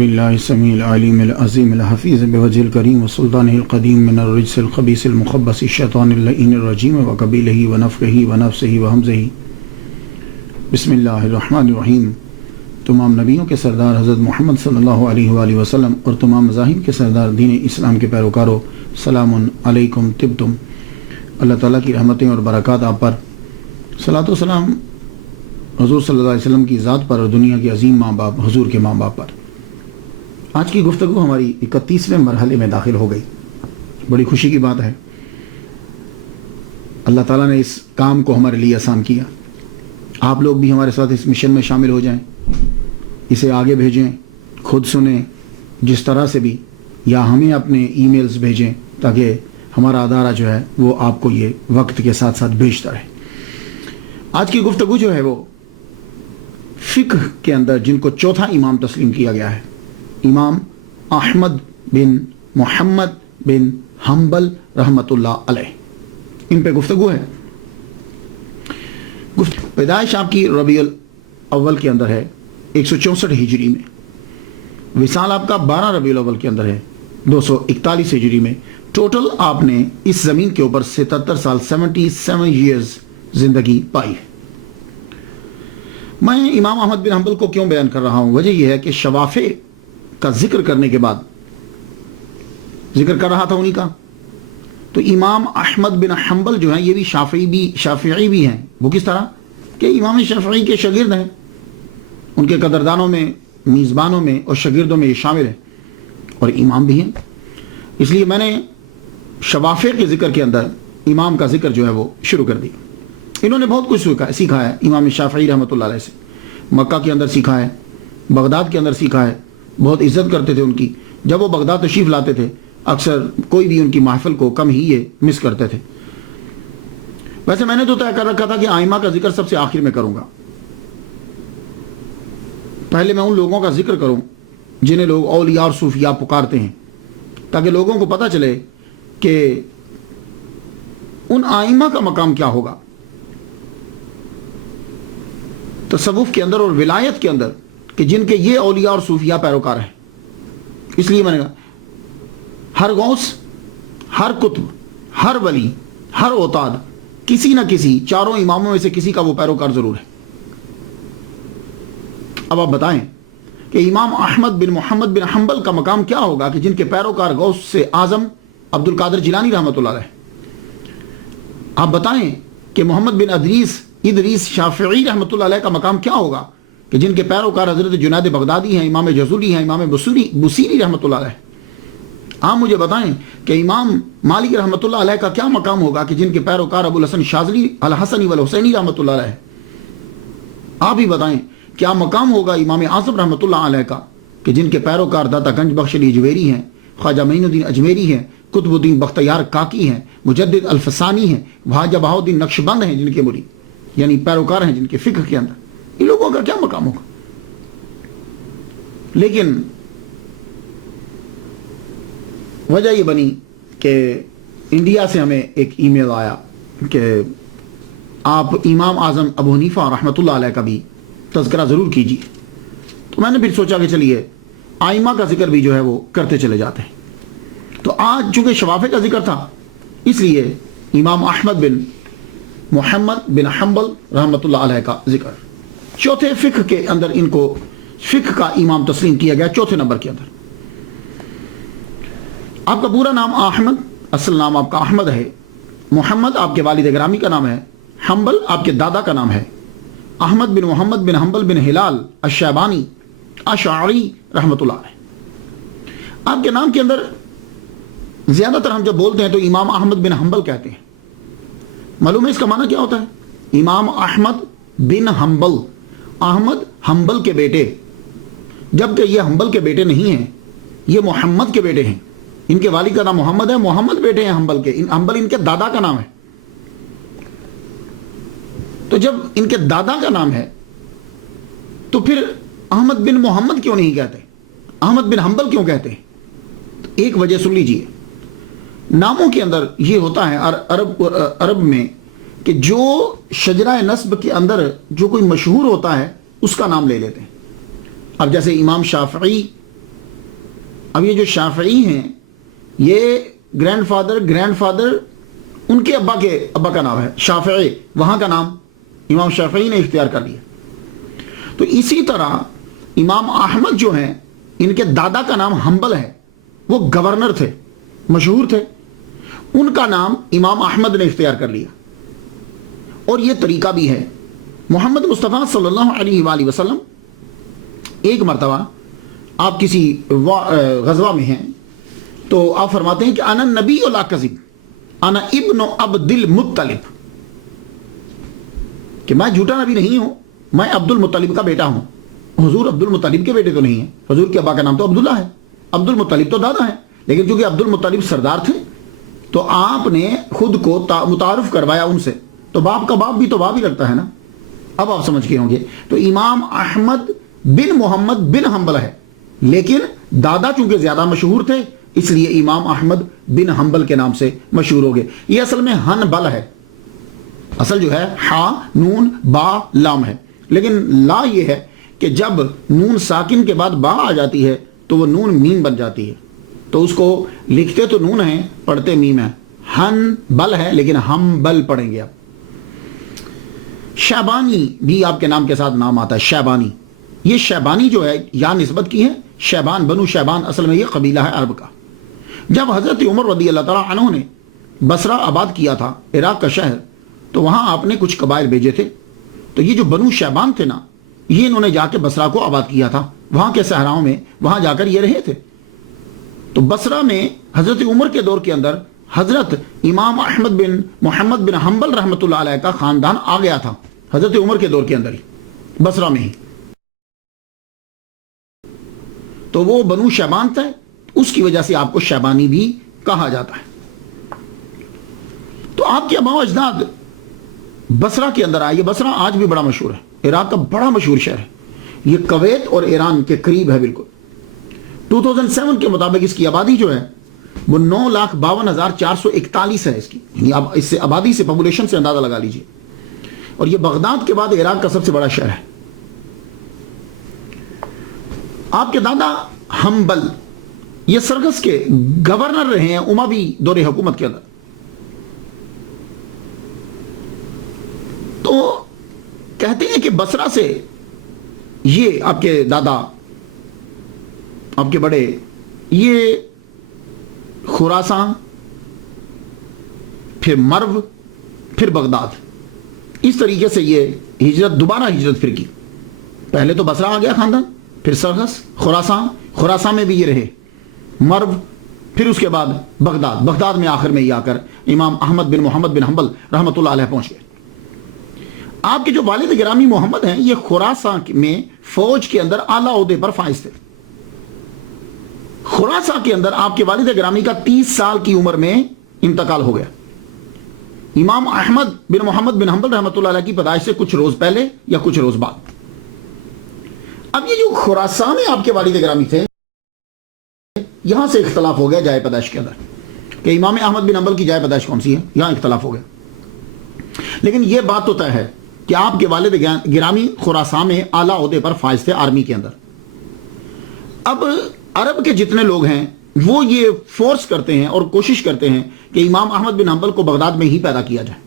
باللہ السمیع العلیم العظیم الحفیظ بوجہ الکریم وسلطانہ القدیم من الرجس الخبیث المخبث الشیطان اللعین الرجیم وقبیلہ ونفخہ ونفسہ وہمزہ۔ بسم اللہ الرحمن الرحیم۔ تمام نبیوں کے سردار حضرت محمد صلی اللہ علیہ وآلہ وسلم اور تمام مذاہب کے سردار دین اسلام کے پیروکاروں، سلام علیکم طبتم۔ اللہ تعالیٰ کی رحمتیں اور برکات آپ پر، صلاۃ و سلام حضور صلی اللہ علیہ وسلم کی ذات پر اور دنیا کے عظیم ماں باپ حضور کے ماں باپ پر۔ آج کی گفتگو ہماری 31ویں مرحلے میں داخل ہو گئی۔ بڑی خوشی کی بات ہے، اللہ تعالیٰ نے اس کام کو ہمارے لیے آسان کیا۔ آپ لوگ بھی ہمارے ساتھ اس مشن میں شامل ہو جائیں، اسے آگے بھیجیں، خود سنیں جس طرح سے بھی، یا ہمیں اپنے ای میلز بھیجیں تاکہ ہمارا ادارہ جو ہے وہ آپ کو یہ وقت کے ساتھ ساتھ بھیجتا رہے۔ آج کی گفتگو جو ہے وہ فقہ کے اندر جن کو چوتھا امام تسلیم کیا گیا ہے، امام احمد بن محمد بن حنبل رحمۃ اللہ علیہ، ان پہ گفتگو ہے۔ پیدائش آپ کی ربیع الاول کے اندر ہے 164 ہجری میں، وصال آپ کا 12 ربیع الاول کے اندر ہے 241 ہجری میں۔ ٹوٹل آپ نے اس زمین کے اوپر 77 سال 77 ایئرز زندگی پائی ہے۔ میں امام احمد بن حنبل کو کیوں بیان کر رہا ہوں؟ وجہ یہ ہے کہ شوافع کا ذکر کرنے کے بعد، ذکر کر رہا تھا انہی کا، تو امام احمد بن حنبل جو ہیں یہ بھی شافعی بھی ہیں۔ وہ کس طرح کہ امام شافعی کے شاگرد ہیں، ان کے قدردانوں میں، میزبانوں میں اور شاگردوں میں یہ شامل ہیں، اور امام بھی ہیں۔ اس لیے میں نے شوافع کے ذکر کے اندر امام کا ذکر جو ہے وہ شروع کر دیا۔ انہوں نے بہت کچھ سیکھا ہے امام شافعی رحمۃ اللہ علیہ سے۔ مکہ کے اندر سیکھا ہے، بغداد کے اندر سیکھا ہے، بہت عزت کرتے تھے ان کی۔ جب وہ بغداد تشریف لاتے تھے اکثر کوئی بھی ان کی محفل کو کم ہی یہ مس کرتے تھے۔ ویسے میں نے تو طے کر رکھا تھا کہ آئمہ کا ذکر سب سے آخر میں کروں گا، پہلے میں ان لوگوں کا ذکر کروں جنہیں لوگ اولیاء اور صوفیاء پکارتے ہیں، تاکہ لوگوں کو پتہ چلے کہ ان آئمہ کا مقام کیا ہوگا تصوف کے اندر اور ولایت کے اندر، کہ جن کے یہ اولیاء اور صوفیاء پیروکار ہیں۔ اس لیے میں نے کہا ہر غوث، ہر قطب، ہر ولی، ہر اوتاد کسی نہ کسی چاروں اماموں میں سے کسی کا وہ پیروکار ضرور ہے۔ اب آپ بتائیں کہ امام احمد بن محمد بن حنبل کا مقام کیا ہوگا کہ جن کے پیروکار غوث سے اعظم عبد القادر جیلانی رحمۃ اللہ علیہ۔ آپ بتائیں کہ محمد بن ادریس شافعی رحمۃ اللہ علیہ کا مقام کیا ہوگا کہ جن کے پیروکار حضرت جنید بغدادی ہیں، امام جزولی ہیں، امام بصیری رحمۃ اللہ علیہ۔ آپ مجھے بتائیں کہ امام مالک رحمۃ اللہ علیہ کا کیا مقام ہوگا کہ جن کے پیروکار ابو الحسن شاذلی الحسنی والحسینی رحمۃ اللہ علیہ۔ آپ ہی بتائیں کیا مقام ہوگا امام اعظم رحمۃ اللہ علیہ کا کہ جن کے پیروکار داتا گنج بخش علی اجمیری ہیں، خواجہ معین الدین اجمیری ہیں، قطب الدین بختیار کاکی ہیں، مجدد الفسانی ہیں، خواجہ بہاؤالدین نقشبند ہیں، جن کے مرید یعنی پیروکار ہیں جن کے فقہ کے اندر۔ ان لوگوں کا کیا مقام ہوگا؟ لیکن وجہ یہ بنی کہ انڈیا سے ہمیں ایک ای میل آیا کہ آپ امام اعظم ابو حنیفہ رحمۃ اللہ علیہ کا بھی تذکرہ ضرور کیجیے۔ تو میں نے پھر سوچا کہ چلیے آئمہ کا ذکر بھی جو ہے وہ کرتے چلے جاتے ہیں۔ تو آج چونکہ شوافع کا ذکر تھا، اس لیے امام احمد بن محمد بن حنبل رحمۃ اللہ علیہ کا ذکر۔ چوتھے فقہ کے اندر ان کو فقہ کا امام تسلیم کیا گیا، چوتھے نمبر کے اندر۔ آپ کا پورا نام احمد، اصل نام آپ کا احمد ہے، محمد آپ کے والد گرامی کا نام ہے، حنبل آپ کے دادا کا نام ہے، احمد بن محمد بن حنبل بن ہلال الشیبانی اشعری رحمۃ اللہ علیہ۔ آپ کے نام کے اندر زیادہ تر ہم جب بولتے ہیں تو امام احمد بن حنبل کہتے ہیں۔ معلوم ہے اس کا معنی کیا ہوتا ہے؟ امام احمد بن حنبل، احمد حنبل کے بیٹے، جبکہ یہ حنبل کے بیٹے نہیں ہیں، یہ محمد کے بیٹے ہیں۔ ان کے والد کا نام محمد ہے، محمد بیٹے ہیں حنبل کے، حنبل ان کے دادا کا نام ہے۔ تو جب ان کے دادا کا نام ہے تو پھر احمد بن محمد کیوں نہیں کہتے، احمد بن حنبل کیوں کہتے ہیں؟ تو ایک وجہ سن لیجئے، ناموں کے اندر یہ ہوتا ہے عرب میں کہ جو شجرہ نسب کے اندر جو کوئی مشہور ہوتا ہے اس کا نام لے لیتے ہیں۔ اب جیسے امام شافعی اب یہ جو شافعی ہیں یہ گرینڈ فادر ان کے ابا کا نام ہے شافعی، وہاں کا نام امام شافعی نے اختیار کر لیا. تو اسی طرح امام احمد جو ہیں ان کے دادا کا نام حنبل ہے، وہ گورنر تھے، مشہور تھے، ان کا نام امام احمد نے اختیار کر لیا. اور یہ طریقہ بھی ہے. محمد مصطفیٰ صلی اللہ علیہ وآلہ وسلم ایک مرتبہ آپ کسی غزوہ میں ہیں تو آپ فرماتے ہیں کہ انا نبی لا کذب، انا ابن عبد المطلب، کہ میں جھوٹا نبی نہیں ہوں، میں عبد المطلب کا بیٹا ہوں. حضور عبد المطلب کے بیٹے تو نہیں ہیں، حضور کے ابا کا نام تو عبداللہ ہے، عبد المطلب تو دادا ہے، لیکن چونکہ عبد المطلب سردار تھے تو آپ نے خود کو متعارف کروایا ان سے. تو باپ کا باپ بھی تو باپ ہی لگتا ہے نا. اب آپ سمجھ گئے ہوں گے. تو امام احمد بن محمد بن حنبل ہے، لیکن دادا چونکہ زیادہ مشہور تھے اس لیے امام احمد بن حنبل کے نام سے مشہور ہو گئے. یہ اصل میں حنبل ہے، اصل جو ہے ہا نون با لام ہے، لیکن لا یہ ہے کہ جب نون ساکن کے بعد با آ جاتی ہے تو وہ نون میم بن جاتی ہے. تو اس کو لکھتے تو نون ہیں، پڑھتے میم ہے. ہن بل ہے لیکن ہم بل پڑھیں گے. آپ شیبانی بھی آپ کے نام کے ساتھ نام آتا ہے، شیبانی. یہ شیبانی جو ہے یا نسبت کی ہے شیبان، بنو شیبان اصل میں یہ قبیلہ ہے عرب کا. جب حضرت عمر رضی اللہ تعالیٰ عنہ نے بصرہ آباد کیا تھا، عراق کا شہر، تو وہاں آپ نے کچھ قبائل بھیجے تھے. تو یہ جو بنو شیبان تھے نا، یہ انہوں نے جا کے بصرہ کو آباد کیا تھا، وہاں کے صحراؤں میں، وہاں جا کر یہ رہے تھے. تو بصرہ میں حضرت عمر کے دور کے اندر حضرت امام احمد بن محمد بن حنبل رحمۃ اللہ علیہ کا خاندان آ گیا تھا حضرت عمر کے دور کے اندر ہی، بصرہ میں ہی. تو وہ بنو شیبان تھے، اس کی وجہ سے آپ کو شیبانی بھی کہا جاتا ہے. تو آپ کے آباء و اجداد بصرہ کے اندر آئے. یہ بصرہ آج بھی بڑا مشہور ہے، عراق کا بڑا مشہور شہر ہے. یہ کویت اور ایران کے قریب ہے بالکل. 2007 کے مطابق اس کی آبادی جو ہے وہ 9,52,441 ہے اس کی، یعنی اب اس سے آبادی سے، پاپولیشن سے اندازہ لگا لیجئے. اور یہ بغداد کے بعد عراق کا سب سے بڑا شہر ہے. آپ کے دادا حنبل یہ سرگس کے گورنر رہے ہیں اموی دور حکومت کے اندر. تو کہتے ہیں کہ بصرہ سے یہ آپ کے دادا، آپ کے بڑے، یہ خراسان، پھر مرو، پھر بغداد، اس طریقے سے یہ دوبارہ ہجرت پھر کی. پہلے تو بصرہ آ گیا خاندان، پھر سرغس، خراسان میں بھی یہ رہے، مرو، پھر اس کے بعد بغداد میں آخر میں یہ آ کر امام احمد بن محمد بن حنبل رحمۃ اللہ علیہ پہنچ گئے. آپ کے جو والد گرامی محمد ہیں یہ خراسان میں فوج کے اندر اعلیٰ عہدے پر فائز تھے. خراسان کے اندر آپ کے والد گرامی کا 30 سال کی عمر میں انتقال ہو گیا. امام احمد بن محمد بن حنبل رحمۃ اللہ علیہ کی پیدائش سے کچھ روز پہلے یا کچھ روز بعد. اب یہ جو خراسان میں آپ کے والد گرامی تھے، یہاں سے اختلاف ہو گیا جائے پیدائش کے اندر کہ امام احمد بن حنبل کی جائے پیدائش کون سی ہے، یہاں اختلاف ہو گیا. لیکن یہ بات تو طے ہے کہ آپ کے والد گرامی خراسان میں اعلیٰ عہدے پر فائز تھے آرمی کے اندر. اب عرب کے جتنے لوگ ہیں وہ یہ فورس کرتے ہیں اور کوشش کرتے ہیں کہ امام احمد بن حنبل کو بغداد میں ہی پیدا کیا جائے.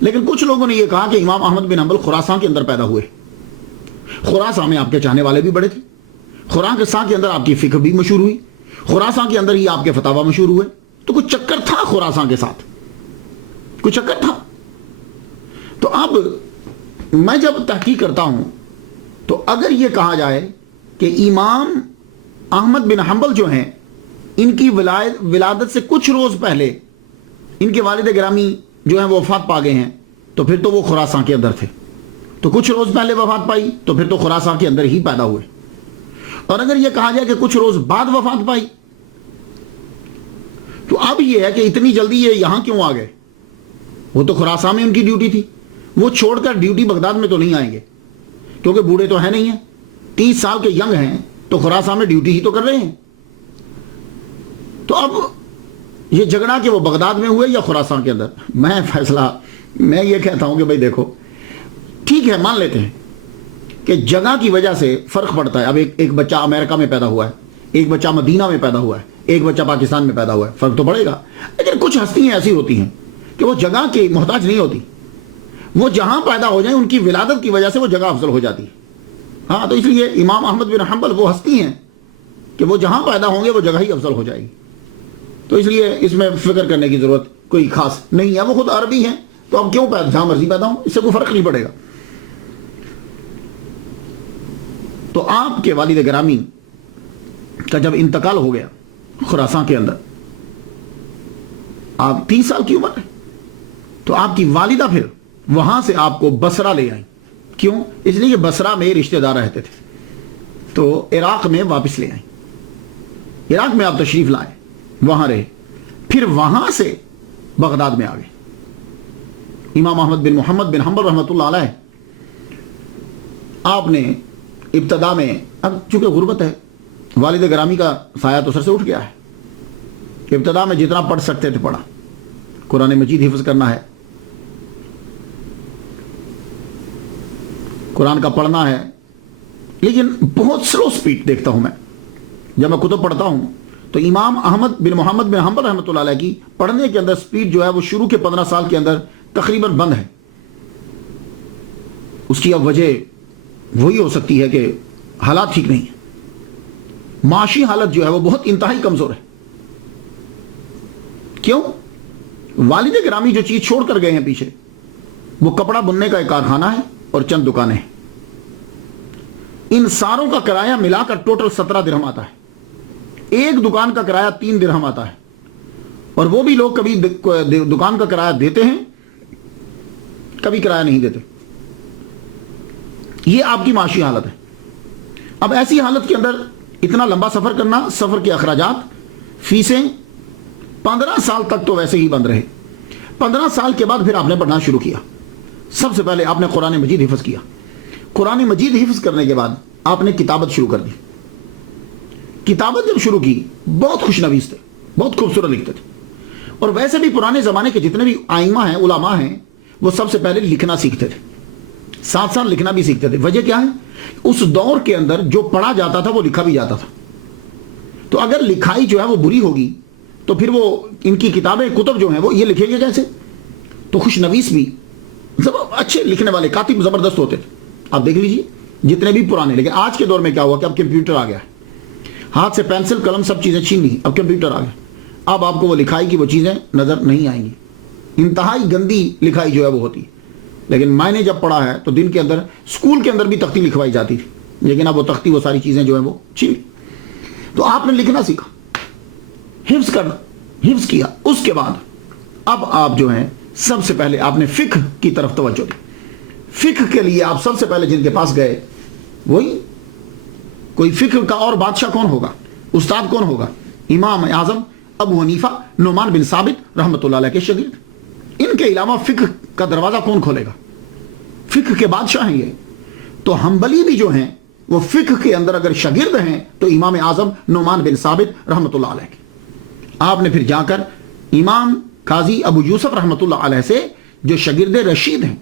لیکن کچھ لوگوں نے یہ کہا کہ امام احمد بن حنبل خراسان کے اندر پیدا ہوئے. خراسان میں آپ کے چاہنے والے بھی بڑے تھے، خراسان کے اندر آپ کی فقہ بھی مشہور ہوئی، خراسان کے اندر ہی آپ کے فتاوی مشہور ہوئے. تو کچھ چکر تھا خراسان کے ساتھ، کچھ چکر تھا. تو اب میں جب تحقیق کرتا ہوں تو اگر یہ کہا جائے کہ امام احمد بن حنبل جو ہیں ان کی ولادت سے کچھ روز پہلے ان کے والد گرامی جو ہیں وہ وفات پا گئے ہیں، تو پھر تو وہ خراسان کے اندر تھے. تو کچھ روز پہلے وفات پائی تو پھر تو خراسان کے اندر ہی پیدا ہوئے. اور اگر یہ کہا جائے کہ کچھ روز بعد وفات پائی تو اب یہ ہے کہ اتنی جلدی یہ یہاں کیوں آ گئے؟ وہ تو خراسان میں ان کی ڈیوٹی تھی، وہ چھوڑ کر ڈیوٹی بغداد میں تو نہیں آئیں گے کیونکہ بوڑھے تو ہیں نہیں ہیں، 30 سال کے ینگ ہیں، تو خراسان میں ڈیوٹی ہی تو کر رہے ہیں. تو اب یہ جھگڑا کہ وہ بغداد میں ہوئے یا خراسان کے اندر، میں یہ کہتا ہوں کہ بھائی دیکھو ٹھیک ہے، مان لیتے ہیں کہ جگہ کی وجہ سے فرق پڑتا ہے. اب ایک بچہ امریکہ میں پیدا ہوا ہے، ایک بچہ مدینہ میں پیدا ہوا ہے، ایک بچہ پاکستان میں پیدا ہوا ہے، فرق تو پڑے گا. لیکن کچھ ہستیاں ایسی ہوتی ہیں کہ وہ جگہ کی محتاج نہیں ہوتی، وہ جہاں پیدا ہو جائیں ان کی ولادت کی وجہ سے وہ جگہ افضل ہو جاتی ہے. ہاں، تو اس لیے امام احمد بن حنبل وہ ہستی ہیں کہ وہ جہاں پیدا ہوں گے وہ جگہ ہی افضل ہو جائے گی. تو اس لیے اس میں فکر کرنے کی ضرورت کوئی خاص نہیں ہے. وہ خود عربی ہیں تو اب کیوں جہاں مرضی پیدا ہوں، اس سے کوئی فرق نہیں پڑے گا. تو آپ کے والد گرامی کا جب انتقال ہو گیا خراسان کے اندر، آپ 30 سال کی عمر ہے، تو آپ کی والدہ پھر وہاں سے آپ کو بصرہ لے آئیں. کیوں؟ اس لیے کہ بصرہ میں رشتہ دار رہتے تھے، تو عراق میں واپس لے آئیں. عراق میں آپ تشریف لائے، وہاں رہے، پھر وہاں سے بغداد میں آ گئے. امام احمد بن محمد بن حنبل رحمۃ اللہ علیہ، آپ نے ابتدا میں، اب چونکہ غربت ہے، والد گرامی کا سایہ تو سر سے اٹھ گیا ہے، ابتدا میں جتنا پڑھ سکتے تھے پڑھا. قرآن مجید حفظ کرنا ہے، قرآن کا پڑھنا ہے، لیکن بہت سلو سپیڈ دیکھتا ہوں میں. جب میں کتب پڑھتا ہوں تو امام احمد بن محمد بن حنبل رحمۃ اللہ علیہ کی پڑھنے کے اندر سپیڈ جو ہے وہ شروع کے 15 سال کے اندر تقریباً بند ہے. اس کی اب وجہ وہی ہو سکتی ہے کہ حالات ٹھیک نہیں ہیں، معاشی حالت جو ہے وہ بہت انتہائی کمزور ہے. کیوں؟ والد گرامی جو چیز چھوڑ کر گئے ہیں پیچھے، وہ کپڑا بننے کا ایک کارخانہ ہے اور چند دکانیں ہیں. ان ساروں کا کرایہ ملا کر ٹوٹل 17 درہم آتا ہے. ایک دکان کا کرایہ 3 درہم آتا ہے، اور وہ بھی لوگ کبھی دکان کا کرایہ دیتے ہیں، کبھی کرایہ نہیں دیتے. یہ آپ کی معاشی حالت ہے. اب ایسی حالت کے اندر اتنا لمبا سفر کرنا، سفر کے اخراجات، فیسیں، 15 سال تک تو ویسے ہی بند رہے. 15 سال کے بعد پھر آپ نے پڑھنا شروع کیا. سب سے پہلے آپ نے قرآن مجید حفظ کیا. قرآن مجید حفظ کرنے کے بعد آپ نے کتابت شروع کر دی. کتابت جب شروع کی، بہت خوش نویس تھے، بہت خوبصورت لکھتے تھے. اور ویسے بھی پرانے زمانے کے جتنے بھی آئمہ ہیں، علماء ہیں، وہ سب سے پہلے لکھنا سیکھتے تھے، ساتھ ساتھ لکھنا بھی سیکھتے تھے. وجہ کیا ہے؟ اس دور کے اندر جو پڑھا جاتا تھا وہ لکھا بھی جاتا تھا. تو اگر لکھائی جو ہے وہ بری ہوگی تو پھر وہ ان کی کتابیں، کتب جو ہیں وہ یہ لکھیں گے کیسے؟ تو خوش نویس بھی اچھے لکھنے والے کاتب زبردست ہوتے تھے. آپ دیکھ لیجیے جتنے بھی پرانے. لیکن آج کے دور میں کیا ہوا کہ اب کمپیوٹر آ گیا ہے، ہاتھ سے پینسل قلم سب چیزیں چھین لی، اب کمپیوٹر آ گیا. اب آپ کو وہ لکھائی کی وہ چیزیں نظر نہیں آئیں گی. انتہائی گندی لکھائی جو ہے وہ ہوتی. لیکن میں نے جب پڑھا ہے تو دن کے اندر اسکول کے اندر بھی تختی لکھوائی جاتی تھی، لیکن اب وہ تختی، وہ ساری چیزیں جو ہیں وہ چھین لی. تو آپ نے لکھنا سیکھا، حفظ کرنا، حفظ کیا. اس کے بعد اب آپ جو ہیں سب سے پہلے آپ نے فقہ کی طرف توجہ دی. فقہ کے لیے آپ سب سے پہلے جن کے پاس گئے، وہی کوئی فقہ کا اور بادشاہ کون ہوگا، استاد کون ہوگا؟ امام اعظم ابو حنیفہ نعمان بن ثابت رحمۃ اللہ علیہ کے شاگرد. ان کے علاوہ فقہ کا دروازہ کون کھولے گا؟ فقہ کے بادشاہ ہیں یہ. تو حنبلی بھی جو ہیں وہ فقہ کے اندر اگر شاگرد ہیں تو امام اعظم نعمان بن ثابت رحمۃ اللہ علیہ کے. آپ نے پھر جا کر امام قاضی ابو یوسف رحمۃ اللہ علیہ سے، جو شاگرد رشید ہیں،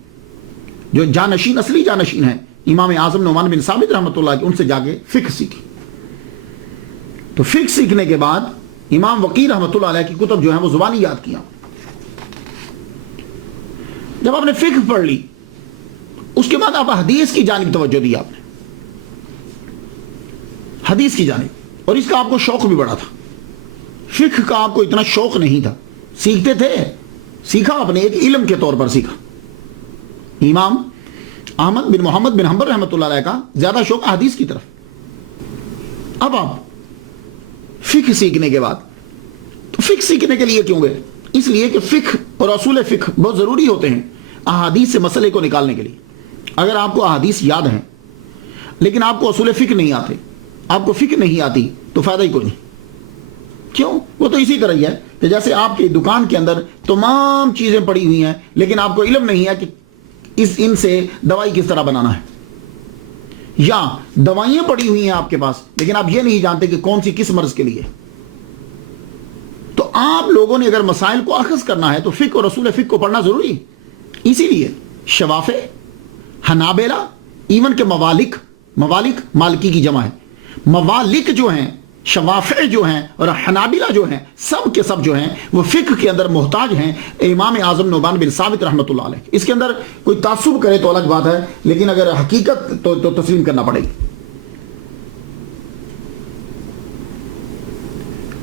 جو جانشین، اصلی جانشین ہیں امام اعظم نعمان بن ثابت رحمۃ اللہ علیہ، ان سے جا کے فقہ سیکھی. تو فقہ سیکھنے کے بعد امام وقی رحمۃ اللہ علیہ کی کتب جو ہیں وہ زبانی یاد کیا. جب آپ نے فقہ پڑھ لی، اس کے بعد آپ حدیث کی جانب توجہ دی. آپ نے حدیث کی جانب، اور اس کا آپ کو شوق بھی بڑا تھا. فقہ کا آپ کو اتنا شوق نہیں تھا، سیکھتے تھے، سیکھا آپ نے ایک علم کے طور پر سیکھا. امام احمد بن محمد بن حنبل رحمۃ اللہ علیہ کا زیادہ شوق حدیث کی طرف. اب آپ فقہ سیکھنے کے بعد، تو فقہ سیکھنے کے لیے کیوں گئے؟ اس لیے کہ فقہ اور اصول فقہ بہت ضروری ہوتے ہیں احادیث سے مسئلے کو نکالنے کے لیے. اگر آپ کو احادیث یاد ہیں لیکن آپ کو اصول فقہ نہیں آتے، آپ کو فقہ نہیں آتی، تو فائدہ ہی کوئی نہیں. کیوں؟ وہ تو اسی طرح ہی ہے کہ جیسے آپ کی دکان کے اندر تمام چیزیں پڑی ہوئی ہیں لیکن آپ کو علم نہیں ہے کہ ان سے دوائی کس طرح بنانا ہے، یا دوائیاں پڑی ہوئی ہیں آپ کے پاس لیکن آپ یہ نہیں جانتے کہ کون سی کس مرض کے لیے. تو آپ لوگوں نے اگر مسائل کو اخذ کرنا ہے تو فقہ اور اصول فقہ کو پڑھنا ضروری ہے. اسی لیے شوافع، حنابلہ، ایون کہ موالک مالکی کی جمع ہے. موالک جو ہیں شوافع جو ہیں اور حنابلہ جو ہیں سب کے سب جو ہیں وہ فقہ کے اندر محتاج ہیں امام اعظم نعمان بن ثابت رحمۃ اللہ علیہ. اس کے اندر کوئی تعصب کرے تو الگ بات ہے، لیکن اگر حقیقت تو تسلیم کرنا پڑے گی.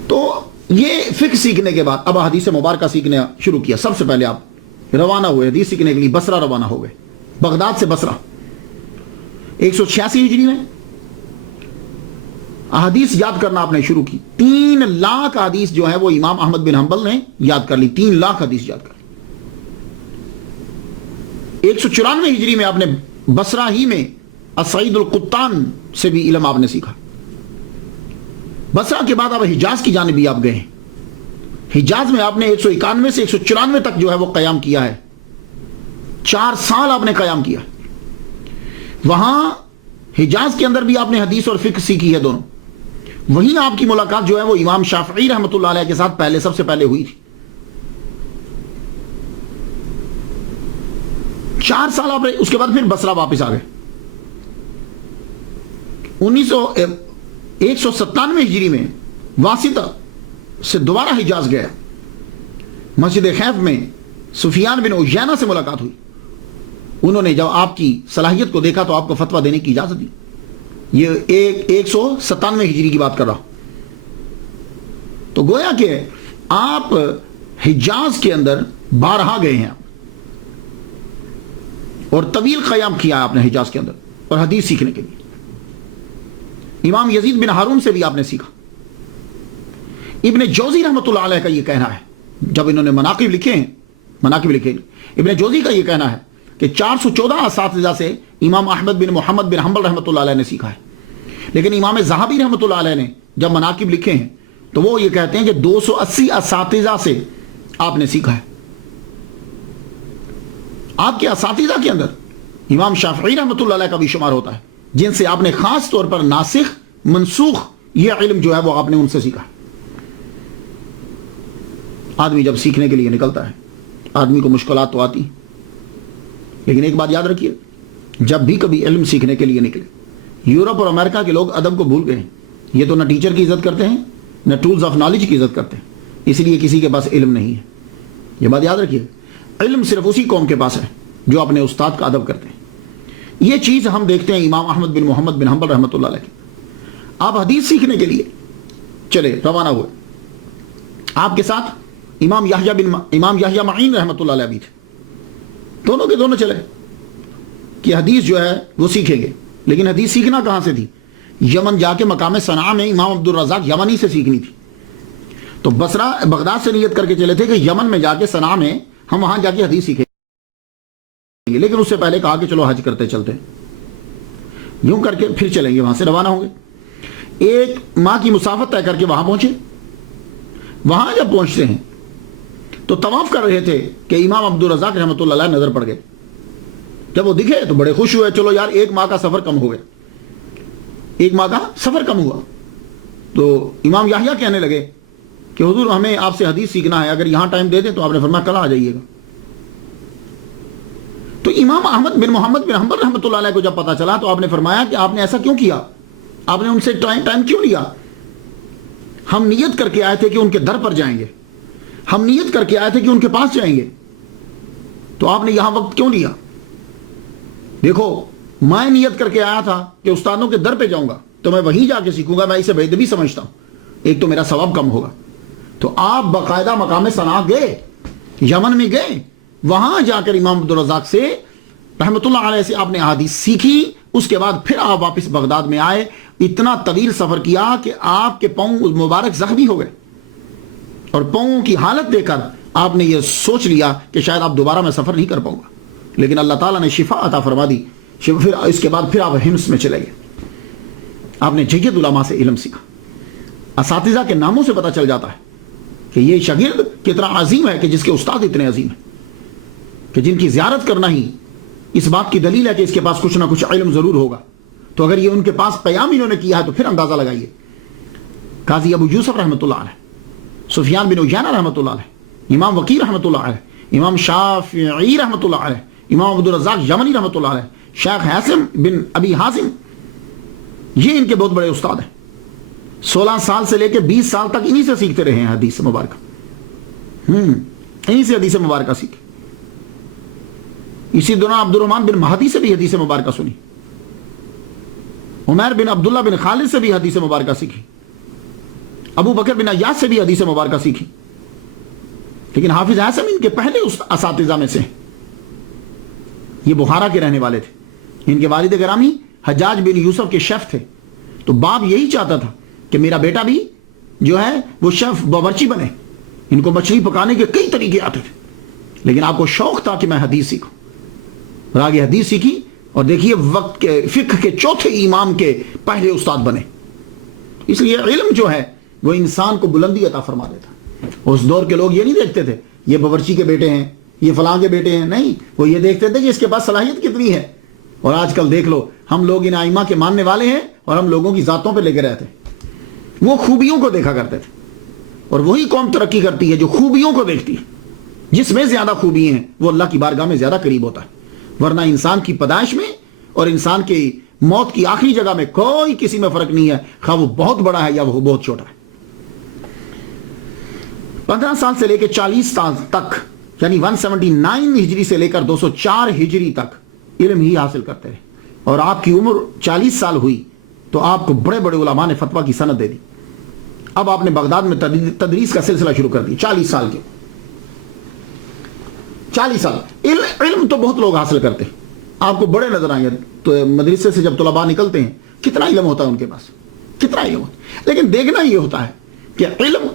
تو یہ فقہ سیکھنے کے بعد اب حدیث مبارکہ سیکھنا شروع کیا. سب سے پہلے آپ روانہ ہوئے حدیث سیکھنے کے لیے، بصرہ روانہ ہو گئے، بغداد سے بصرہ 186 ہجری میں. احادیث یاد کرنا آپ نے شروع کی. 3 لاکھ حدیث جو ہے وہ امام احمد بن حنبل نے یاد کر لی. 3 لاکھ حدیث یاد کر لی. 194 ہجری میں آپ نے بصرہ ہی میں السعید القطان سے بھی علم آپ نے سیکھا. بصرہ کے بعد آپ حجاز کی جانب بھی آپ گئے ہیں. حجاز میں آپ نے 191 سے 194 تک جو ہے وہ قیام کیا ہے. 4 سال آپ نے قیام کیا. وہاں حجاز کے اندر بھی آپ نے حدیث اور فقہ سیکھی ہے دونوں. وہیں آپ کی ملاقات جو ہے وہ امام شافعی رحمۃ اللہ علیہ کے ساتھ سب سے پہلے ہوئی تھی. 4 سال آپ اس کے بعد پھر بصرہ واپس آ گئے. 197 ہجری میں واسطہ سے دوبارہ حجاز گیا. مسجد خیف میں سفیان بن عیینہ سے ملاقات ہوئی. انہوں نے جب آپ کی صلاحیت کو دیکھا تو آپ کو فتویٰ دینے کی اجازت دی. یہ 197 ہجری کی بات کر رہا ہوں. تو گویا کہ آپ حجاز کے اندر بارہا گئے ہیں اور طویل قیام کیا آپ نے حجاز کے اندر اور حدیث سیکھنے کے لیے. امام یزید بن ہارون سے بھی آپ نے سیکھا. ابن جوزی رحمۃ اللہ علیہ کا یہ کہنا ہے، جب انہوں نے مناقب لکھے ابن جوزی کا یہ کہنا ہے کہ 414 اساتذہ سے امام احمد بن محمد بن حنبل رحمۃ اللہ علیہ نے سیکھا ہے. لیکن امام ذہبی رحمۃ اللہ علیہ نے جب مناقب لکھے ہیں تو وہ یہ کہتے ہیں کہ 280 اساتذہ سے آپ نے سیکھا ہے. آپ کے اساتذہ کے اندر امام شافعی رحمۃ اللہ علیہ کا بھی شمار ہوتا ہے، جن سے آپ نے خاص طور پر ناسخ منسوخ یہ علم جو ہے وہ آپ نے ان سے سیکھا. آدمی جب سیکھنے کے لیے نکلتا ہے آدمی کو مشکلات تو آتی، لیکن ایک بات یاد رکھیے، جب بھی کبھی علم سیکھنے کے لیے نکلے، یورپ اور امریکہ کے لوگ ادب کو بھول گئے ہیں. یہ تو نہ ٹیچر کی عزت کرتے ہیں نہ ٹولز آف نالج کی عزت کرتے ہیں، اس لیے کسی کے پاس علم نہیں ہے. یہ بات یاد رکھیے، علم صرف اسی قوم کے پاس ہے جو اپنے استاد کا ادب کرتے ہیں. یہ چیز ہم دیکھتے ہیں امام احمد بن محمد بن حنبل رحمۃ اللہ علیہ کی. آپ حدیث سیکھنے کے لیے چلے روانہ ہوئے. آپ کے ساتھ امام یحییٰ معین رحمۃ اللہ علیہ بھی تھے. دونوں کے دونوں چلے کہ حدیث جو ہے وہ سیکھیں گے. لیکن حدیث سیکھنا کہاں سے تھی؟ یمن جا کے مقام صنعاء میں امام عبد الرزاق یمنی سے سیکھنی تھی. تو بصرہ بغداد سے نیت کر کے چلے تھے کہ یمن میں جا کے صنعاء میں ہم وہاں جا کے حدیث سیکھیں گے. لیکن اس سے پہلے کہا کہ چلو حج کرتے چلتے یوں کر کے پھر چلیں گے. وہاں سے روانہ ہوں گے. 1 ماہ کی مسافت طے کر کے وہاں پہنچے. وہاں جب پہنچتے ہیں تو طواف کر رہے تھے کہ امام عبد الرزاق رحمۃ اللہ علیہ نظر پڑ گئے. جب وہ دکھے تو بڑے خوش ہوئے، چلو یار 1 ماہ کا سفر کم ہو گیا. 1 ماہ کا سفر کم ہوا. تو امام یحییٰ کہنے لگے کہ حضور ہمیں آپ سے حدیث سیکھنا ہے، اگر یہاں ٹائم دے دیں تو آپ نے فرمایا کل آ جائیے گا. تو امام احمد بن محمد بن حنبل رحمۃ اللہ علیہ کو جب پتا چلا تو آپ نے فرمایا کہ آپ نے ایسا کیوں کیا؟ آپ نے ان سے ٹائم کیوں لیا؟ ہم نیت کر کے آئے تھے کہ ان کے در پر جائیں گے، ہم نیت کر کے آئے تھے کہ ان کے پاس جائیں گے، تو آپ نے یہاں وقت کیوں لیا؟ دیکھو میں نیت کر کے آیا تھا کہ استادوں کے در پہ جاؤں گا تو میں وہیں جا کے سیکھوں گا، میں اسے بے ادبی سمجھتا ہوں، ایک تو میرا ثواب کم ہوگا. تو آپ باقاعدہ مقام صنعاء گئے، یمن میں گئے، وہاں جا کر امام عبد الرزاق سے رحمۃ اللہ علیہ سے آپ نے احادیث سیکھی. اس کے بعد پھر آپ واپس بغداد میں آئے. اتنا طویل سفر کیا کہ آپ کے پاؤں مبارک زخمی ہو گئے اور پاؤں کی حالت دیکھ کر آپ نے یہ سوچ لیا کہ شاید آپ دوبارہ میں سفر نہیں کر پاؤں گا. لیکن اللہ تعالیٰ نے شفا عطا فرما دی. پھر اس کے بعد پھر آپ ہمس میں چلے گئے. آپ نے جید علماء سے علم سیکھا. اساتذہ کے ناموں سے پتہ چل جاتا ہے کہ یہ شاگرد کتنا عظیم ہے کہ جس کے استاد اتنے عظیم ہیں کہ جن کی زیارت کرنا ہی اس بات کی دلیل ہے کہ اس کے پاس کچھ نہ کچھ علم ضرور ہوگا. تو اگر یہ ان کے پاس قیام انہوں نے کیا ہے تو پھر اندازہ لگائیے. قاضی ابو یوسف رحمۃ اللہ علیہ، سفیان بن عیینہ رحمۃ اللہ علیہ، امام وکیع رحمۃ اللہ علیہ، امام شافعی رحمۃ اللہ علیہ، امام عبد الرزاق یمنی رحمۃ اللہ علیہ، شیخ حاسم بن ابی حازم، یہ ان کے بہت بڑے استاد ہیں. 16 سال سے لے کے 20 سال تک انہی سے سیکھتے رہے ہیں حدیث مبارکہ، انہی سے حدیث مبارکہ سیکھے. اسی دوران عبد الرحمن بن مہدی سے بھی حدیث مبارکہ سنی، عمیر بن عبداللہ بن خالد سے بھی حدیث مبارکہ سیکھی، ابو بکر بن عیاش سے بھی حدیث مبارکہ سیکھی. لیکن حافظ عاصم ان کے پہلے اساتذہ میں سے ہیں. یہ بخارا کے رہنے والے تھے. ان کے والد گرامی حجاج بن یوسف کے شیف تھے. تو باپ یہی چاہتا تھا کہ میرا بیٹا بھی جو ہے وہ شیف باورچی بنے. ان کو مچھلی پکانے کے کئی طریقے آتے تھے، لیکن آپ کو شوق تھا کہ میں حدیث سیکھوں. اور آگے حدیث سیکھی، اور دیکھیے وقت کے فقہ کے چوتھے امام کے پہلے استاد بنے. اس لیے علم جو ہے وہ انسان کو بلندی عطا فرما دیتا. اس دور کے لوگ یہ نہیں دیکھتے تھے یہ باورچی کے بیٹے ہیں، یہ فلاں کے بیٹے ہیں، نہیں، وہ یہ دیکھتے تھے کہ اس کے پاس صلاحیت کتنی ہے. اور آج کل دیکھ لو، ہم لوگ ان ائمہ کے ماننے والے ہیں اور ہم لوگوں کی ذاتوں پہ لے کے رہتے ہیں. وہ خوبیوں کو دیکھا کرتے تھے، اور وہی قوم ترقی کرتی ہے جو خوبیوں کو دیکھتی ہے. جس میں زیادہ خوبی ہیں وہ اللہ کی بارگاہ میں زیادہ قریب ہوتا ہے. ورنہ انسان کی پیدائش میں اور انسان کی موت کی آخری جگہ میں کوئی کسی میں فرق نہیں ہے، خواہ وہ بہت بڑا ہے یا وہ بہت چھوٹا ہے. 15 سال سے لے کے 40 سال تک، یعنی 179 ہجری سے لے کر 204 ہجری تک علم ہی حاصل کرتے رہے. اور آپ کی عمر 40 سال ہوئی تو آپ کو بڑے بڑے علماء نے فتویٰ کی سند دے دی. اب آپ نے بغداد میں تدریس کا سلسلہ شروع کر دی. 40 سال کے 40 سال علم تو بہت لوگ حاصل کرتے ہیں. آپ کو بڑے نظر آئیں گے تو مدرسے سے جب طلباء نکلتے ہیں کتنا علم ہوتا ہے ان کے پاس، کتنا علم ہوتا ہے. لیکن دیکھنا یہ ہوتا ہے کہ علم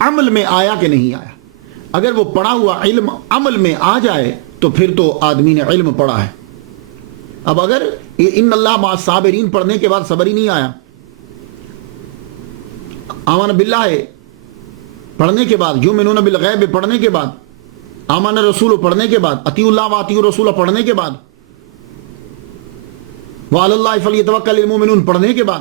عمل میں آیا کہ نہیں آیا. اگر وہ پڑھا ہوا علم عمل میں آ جائے تو پھر تو آدمی نے علم پڑھا ہے. اب اگر ان اللہ مع الصابرین پڑھنے کے بعد صبر ہی نہیں آیا، آمن باللہ پڑھنے کے بعد، یؤمنون بالغیب پڑھنے کے بعد، آمن رسول پڑھنے کے بعد، اطیعوا اللہ واطیعوا الرسول پڑھنے کے بعد، وعلی اللہ فلیتوکل المؤمنون پڑھنے کے بعد،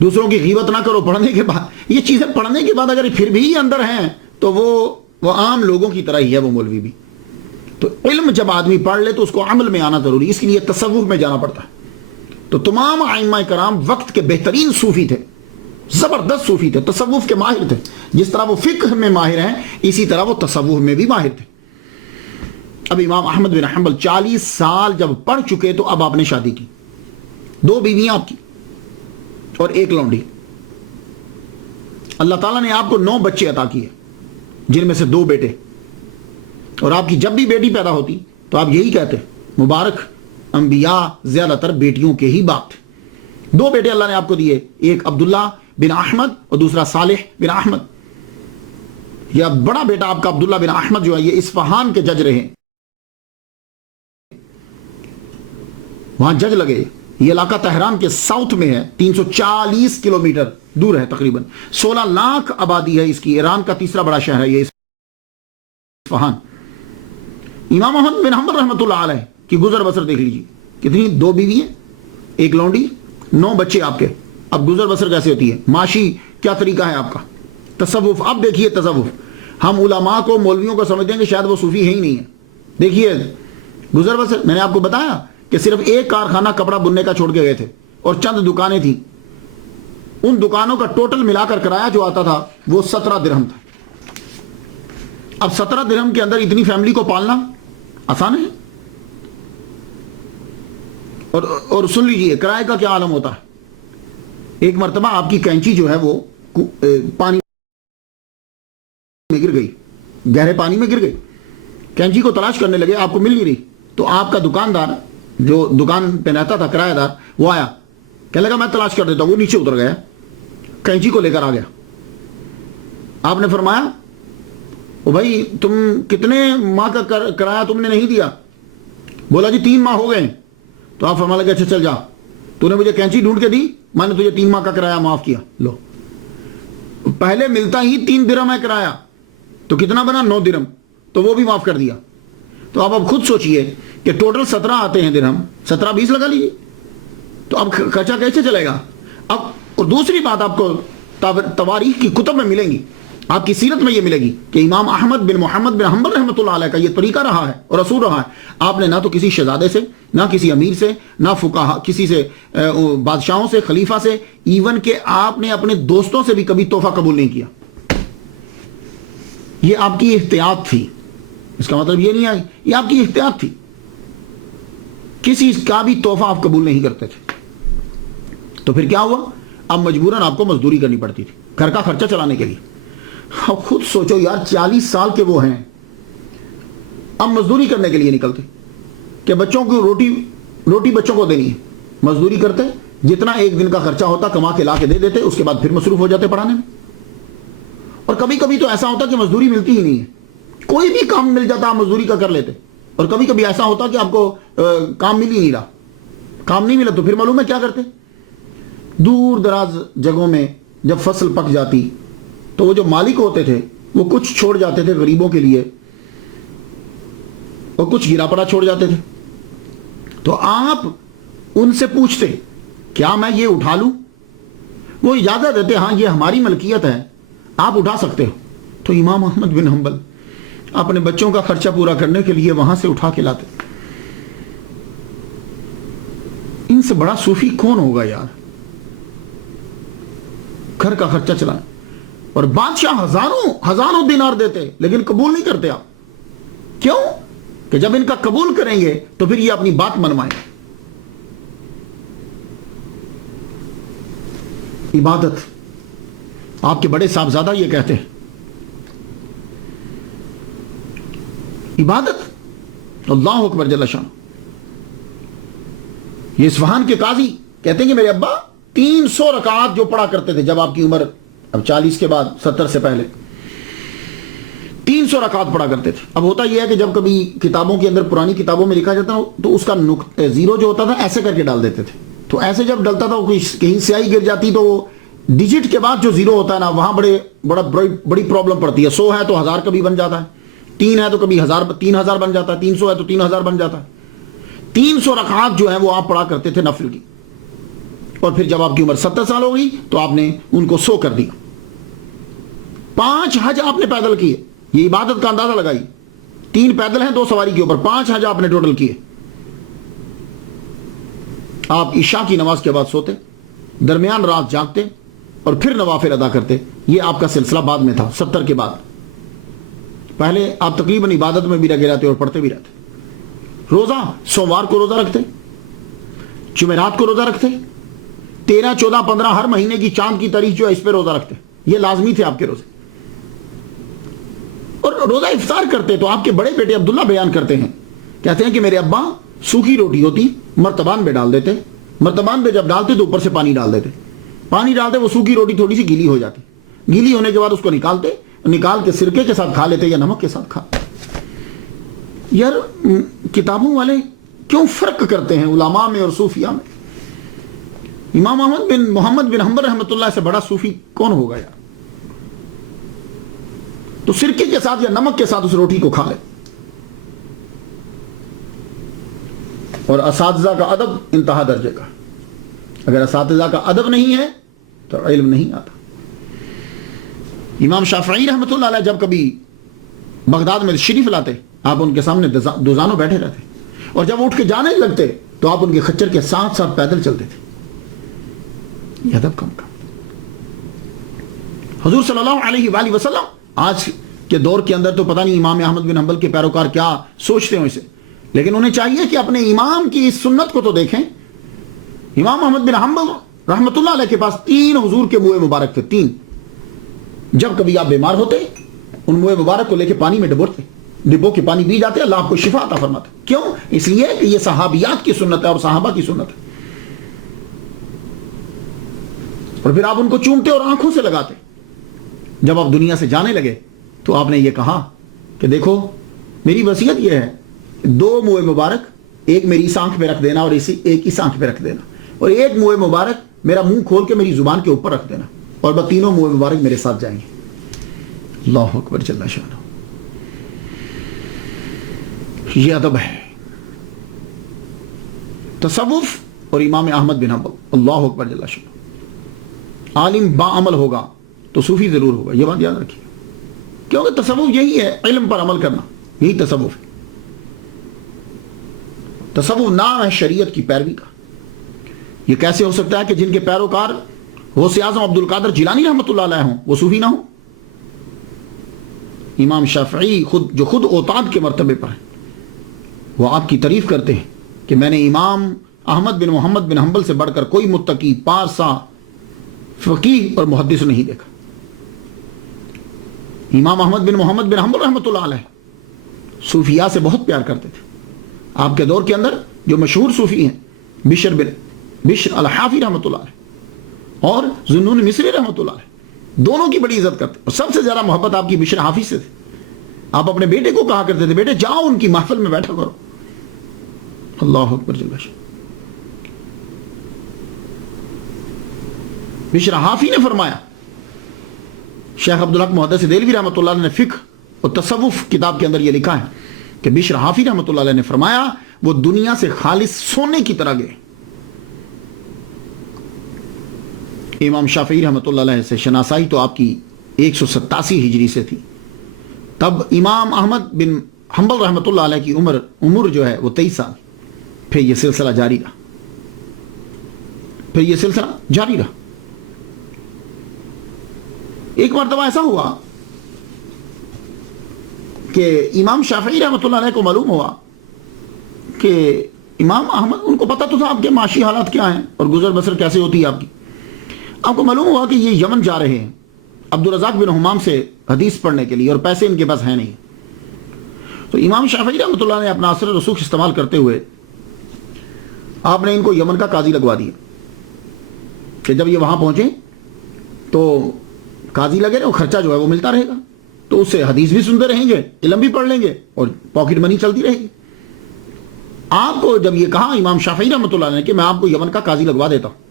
دوسروں کی غیبت نہ کرو پڑھنے کے بعد، یہ چیزیں پڑھنے کے بعد اگر پھر بھی اندر ہیں تو وہ عام لوگوں کی طرح ہی ہے وہ مولوی بھی. تو علم جب آدمی پڑھ لے تو اس کو عمل میں آنا ضروری، اس لیے تصوف میں جانا پڑتا ہے. تو تمام ائمہ کرام وقت کے بہترین صوفی تھے، زبردست صوفی تھے، تصوف کے ماہر تھے. جس طرح وہ فقہ میں ماہر ہیں اسی طرح وہ تصوف میں بھی ماہر تھے. اب امام احمد بن حنبل 40 سال جب پڑھ چکے تو اب آپ نے شادی کی. 2 بیویاں آپ کی اور 1 لونڈی. اللہ تعالیٰ نے آپ کو 9 بچے عطا کیے، جن میں سے 2 بیٹے. اور آپ کی جب بھی بیٹی پیدا ہوتی تو آپ یہی کہتے مبارک انبیاء زیادہ تر بیٹیوں کے ہی باپ تھے. 2 بیٹے اللہ نے آپ کو دیے، ایک عبداللہ بن احمد اور دوسرا صالح بن احمد. یا بڑا بیٹا آپ کا عبداللہ بن احمد جو ہے یہ اصفہان کے جج رہے، وہاں جج لگے. یہ علاقہ تہران کے ساؤتھ میں ہے، 340 کلومیٹر دور ہے، تقریباً 16 لاکھ آبادی ہے اس کی. ایران کا تیسرا بڑا شہر ہے یہ اصفہان. امام احمد بن حنبل رحمۃ اللہ علیہ کی گزر بسر دیکھ لیجیے، کتنی 2 بیوی ہیں، 1 لونڈی، 9 بچے آپ کے. اب گزر بسر کیسے ہوتی ہے، معاشی کیا طریقہ ہے آپ کا، تصوف. اب دیکھیے تصوف، ہم علماء کو مولویوں کو سمجھتے ہیں کہ شاید وہ صوفی ہے ہی نہیں ہے. دیکھیے گزر بسر، میں نے آپ کو بتایا کہ صرف 1 کارخانہ کپڑا بننے کا چھوڑ کے گئے تھے اور چند دکانیں تھیں. ان دکانوں کا ٹوٹل ملا کر کرایہ جو آتا تھا وہ 17 درہم تھا. اب 17 درہم کے اندر اتنی فیملی کو پالنا آسان ہے. اور سن لیجئے کرایہ کا کیا عالم ہوتا ہے. ایک مرتبہ آپ کی کینچی جو ہے وہ پانی میں گر گئی، گہرے پانی میں گر گئی. کینچی کو تلاش کرنے لگے، آپ کو مل نہیں رہی. تو آپ کا دکاندار جو دکان پہ رہتا تھا کرایہ دار، وہ آیا، کہنے لگا میں تلاش کر دیتا ہوں. وہ نیچے اتر گیا، کینچی کو لے کر آ گیا. آپ نے فرمایا او بھائی تم کتنے ماہ کا کرایہ تم نے نہیں دیا؟ بولا جی 3 ماہ ہو گئے. تو آپ فرمانے لگے اچھا چل جا، تو نے مجھے کینچی ڈھونڈ کے دی، میں نے تجھے 3 ماہ کا کرایہ معاف کیا. لو، پہلے ملتا ہی 3 درہم ہے کرایہ، تو کتنا بنا 9 درہم، تو وہ بھی معاف کر دیا. تو اب خود سوچئے کہ ٹوٹل 17 آتے ہیں درہم، 17 20 لگا لیجیے، تو اب خرچہ کیسے چلے گا. اب اور دوسری بات آپ کو تواریخ کی کتب میں ملیں گی آپ کی سیرت میں یہ ملے گی کہ امام احمد بن محمد بن حنبل رحمۃ اللہ علیہ کا یہ طریقہ رہا ہے اور اصول رہا ہے. آپ نے نہ تو کسی شہزادے سے، نہ کسی امیر سے، نہ فقہا کسی سے، بادشاہوں سے، خلیفہ سے، ایون کہ آپ نے اپنے دوستوں سے بھی کبھی تحفہ قبول نہیں کیا. یہ آپ کی احتیاط تھی. اس کا مطلب یہ نہیں ہے، یہ آپ کی احتیاط تھی. کسی کا بھی تحفہ آپ قبول نہیں کرتے تھے. تو پھر کیا ہوا؟ اب مجبوراً آپ کو مزدوری کرنی پڑتی تھی گھر کا خرچہ چلانے کے لیے. اب خود سوچو یار، 40 سال کے وہ ہیں، اب مزدوری کرنے کے لیے نکلتے کہ بچوں کو روٹی بچوں کو دینی ہے. مزدوری کرتے، جتنا ایک دن کا خرچہ ہوتا کما کے لا کے دے دیتے، اس کے بعد پھر مصروف ہو جاتے پڑھانے میں. اور کبھی کبھی تو ایسا ہوتا کہ مزدوری ملتی ہی نہیں ہے، کوئی بھی کام مل جاتا آپ مزدوری کا کر لیتے. اور کبھی کبھی ایسا ہوتا کہ آپ کو کام مل ہی نہیں رہا. کام نہیں ملا تو پھر معلوم ہے کیا کرتے؟ دور دراز جگہوں میں جب فصل پک جاتی تو وہ جو مالک ہوتے تھے وہ کچھ چھوڑ جاتے تھے غریبوں کے لیے اور کچھ گرا پڑا چھوڑ جاتے تھے. تو آپ ان سے پوچھتے کیا میں یہ اٹھا لوں؟ وہ اجازت دیتے، ہاں یہ ہماری ملکیت ہے، آپ اٹھا سکتے ہو. تو امام احمد بن حنبل اپنے بچوں کا خرچہ پورا کرنے کے لیے وہاں سے اٹھا کے لاتے. ان سے بڑا صوفی کون ہوگا یار؟ گھر کا خرچہ چلائیں. اور بادشاہ ہزاروں دینار دیتے لیکن قبول نہیں کرتے آپ. کیوں؟ کہ جب ان کا قبول کریں گے تو پھر یہ اپنی بات منوائیں. عبادت، آپ کے بڑے صاحبزادہ یہ کہتے ہیں، عبادت اللہ اکبر جل شان. یہ اصفہان کے قاضی کہتے ہیں کہ میرے ابا 300 رکعات جو پڑھا کرتے تھے جب آپ کی عمر اب 40 کے بعد 70 سے پہلے 300 رکعات پڑھا کرتے تھے. اب ہوتا یہ ہے کہ جب کبھی کتابوں کے اندر، پرانی کتابوں میں لکھا جاتا تو اس کا زیرو جو ہوتا تھا ایسے کر کے ڈال دیتے تھے. تو ایسے جب ڈلتا تھا کہیں سیاہی گر جاتی تو وہ ڈیجٹ کے بعد جو زیرو ہوتا ہے نا، وہاں بڑی پرابلم پڑتی ہے. 100 ہے تو 1000 کبھی بن جاتا ہے، 3 ہے تو کبھی 3000 بن جاتا ہے، 300 ہے تو 3000 بن جاتا ہے. 300 رکعات جو ہیں وہ آپ پڑھا کرتے تھے نفل کی. اور پھر جب آپ کی عمر 70 سال ہو گئی تو آپ نے ان کو 100 کر دیا. 5 حج آپ نے پیدل کیے. یہ عبادت کا اندازہ لگائی. 3 پیدل ہیں 2 سواری کے اوپر، 5 حج آپ نے ٹوٹل کیے. آپ عشاء کی نماز کے بعد سوتے، درمیان رات جاگتے اور پھر نوافل ادا کرتے. یہ آپ کا سلسلہ بعد میں تھا 70 کے بعد. پہلے آپ تقریباً عبادت میں بھی لگے رہتے اور پڑھتے بھی رہتے. روزہ، سوموار کو روزہ رکھتے، جمعرات کو روزہ رکھتے، 13 14 15 ہر مہینے کی چاند کی تاریخ جو ہے اس پہ روزہ رکھتے. یہ لازمی تھے آپ کے روزے. اور روزہ افطار کرتے تو آپ کے بڑے بیٹے عبداللہ بیان کرتے ہیں، کہتے ہیں کہ میرے ابا سوکھی روٹی ہوتی مرتبان میں ڈال دیتے، مرتبان میں جب ڈالتے تو اوپر سے پانی ڈال دیتے، پانی ڈالتے وہ سوکھی روٹی تھوڑی سی گیلی ہو جاتی، گیلی ہونے کے بعد اس کو نکال کے سرکے کے ساتھ کھا لیتے یا نمک کے ساتھ کھا. یار کتابوں والے کیوں فرق کرتے ہیں علماء میں اور صوفیاء میں؟ امام احمد بن محمد بن حنبل رحمۃ اللہ سے بڑا صوفی کون ہوگا یار؟ تو سرکے کے ساتھ یا نمک کے ساتھ اس روٹی کو کھا لے. اور اساتذہ کا ادب انتہا درجے کا. اگر اساتذہ کا ادب نہیں ہے تو علم نہیں آتا. امام شافعی رحمۃ اللہ علیہ جب کبھی بغداد میں شریف لاتے، آپ ان کے سامنے دوزانوں بیٹھے رہتے، اور جب اٹھ کے جانے لگتے تو آپ ان کے خچر کے ساتھ ساتھ پیدل چلتے تھے. یہ ادب کم کا. حضور صلی اللہ علیہ وآلہ وسلم آج کے دور کے اندر تو پتہ نہیں امام احمد بن حنبل کے پیروکار کیا سوچتے ہیں اسے، لیکن انہیں چاہیے کہ اپنے امام کی اس سنت کو تو دیکھیں. امام احمد بن حنبل رحمۃ اللہ علیہ کے پاس 3 حضور کے منہ مبارک تھے. 3 جب کبھی آپ بیمار ہوتے ان منہ مبارک کو لے کے پانی میں ڈبو کے پانی پی جاتے، اللہ آپ کو شفا عطا فرماتا. کیوں؟ اس لیے کہ یہ صحابیات کی سنت ہے اور صحابہ کی سنت ہے. اور پھر آپ ان کو چومتے اور آنکھوں سے لگاتے. جب آپ دنیا سے جانے لگے تو آپ نے یہ کہا کہ دیکھو میری وصیت یہ ہے، 2 منہ مبارک، ایک میری اس آنکھ پہ رکھ دینا اور ایک اس آنکھ پہ رکھ دینا، اور ایک منہ مبارک میرا منہ کھول کے میری زبان کے اوپر رکھ دینا، اور بس تینوں منہ مبارک میرے ساتھ جائیں گے. اللہ اکبر جل شانہ. یہ ادب ہے. تصوف اور امام احمد بن حنبل. اللہ اکبر جل شانہ. عالم با عمل ہوگا تو صوفی ضرور ہوگا، یہ بات یاد رکھیے. کیونکہ تصوف یہی ہے، علم پر عمل کرنا، یہی تصوف ہے۔ تصوف نام ہے شریعت کی پیروی کا۔ یہ کیسے ہو سکتا ہے کہ جن کے پیروکار غوث اعظم عبد القادر جیلانی رحمۃ اللہ علیہ ہوں وہ صوفی نہ ہوں؟ امام شافعی جو خود اوتاد کے مرتبے پر ہیں، وہ آپ کی تعریف کرتے ہیں کہ میں نے امام احمد بن محمد بن حنبل سے بڑھ کر کوئی متقی، پارسا، فقیہ اور محدث نہیں دیکھا۔ امام احمد بن محمد بن حنبل رحمۃ اللہ علیہ صوفیاء سے بہت پیار کرتے تھے۔ آپ کے دور کے اندر جو مشہور صوفی ہیں بشر الحافی رحمۃ اللہ علیہ اور ذوالنون مصری رحمۃ اللہ علیہ، دونوں کی بڑی عزت کرتے، اور سب سے زیادہ محبت آپ کی بشر حافی سے تھی۔ آپ اپنے بیٹے کو کہا کرتے تھے بیٹے جاؤ ان کی محفل میں بیٹھا کرو۔ اللہ اکبر جل شانہ۔ بشر حافی نے فرمایا، شیخ عبدالحق محدث دہلوی رحمۃ اللہ علیہ نے فقہ اور تصوف کتاب کے اندر یہ لکھا ہے کہ بشر حافی رحمۃ اللہ علیہ نے فرمایا وہ دنیا سے خالص سونے کی طرح گئے۔ امام شافعی رحمۃ اللہ علیہ سے شناسائی تو آپ کی 187 ہجری سے تھی، تب امام احمد بن حنبل رحمۃ اللہ علیہ کی عمر جو ہے وہ 23 سال۔ پھر یہ سلسلہ جاری رہا۔ ایک مرتبہ ایسا ہوا کہ امام شافعی رحمۃ اللہ علیہ کو معلوم ہوا کہ امام احمد، ان کو پتہ تو تھا آپ کے معاشی حالات کیا ہیں اور گزر بسر کیسے ہوتی ہے آپ کو معلوم ہوا کہ یہ یمن جا رہے ہیں عبدالرزاق بن حمام سے حدیث پڑھنے کے لیے، اور پیسے ان کے پاس ہیں نہیں۔ تو امام شافعی رحمۃ اللہ نے اپنا اثر رسوخ استعمال کرتے ہوئے آپ نے ان کو یمن کا قاضی لگوا دیا کہ جب یہ وہاں پہنچیں تو قاضی لگے رہے، خرچہ جو ہے وہ ملتا رہے گا، تو اس سے حدیث بھی سنتے رہیں گے، علم بھی پڑھ لیں گے اور پاکٹ منی چلتی رہے گی۔ آپ کو جب یہ کہا امام شافعی رحمۃ اللہ نے کہ میں آپ کو یمن کا قاضی لگوا دیتا ہوں،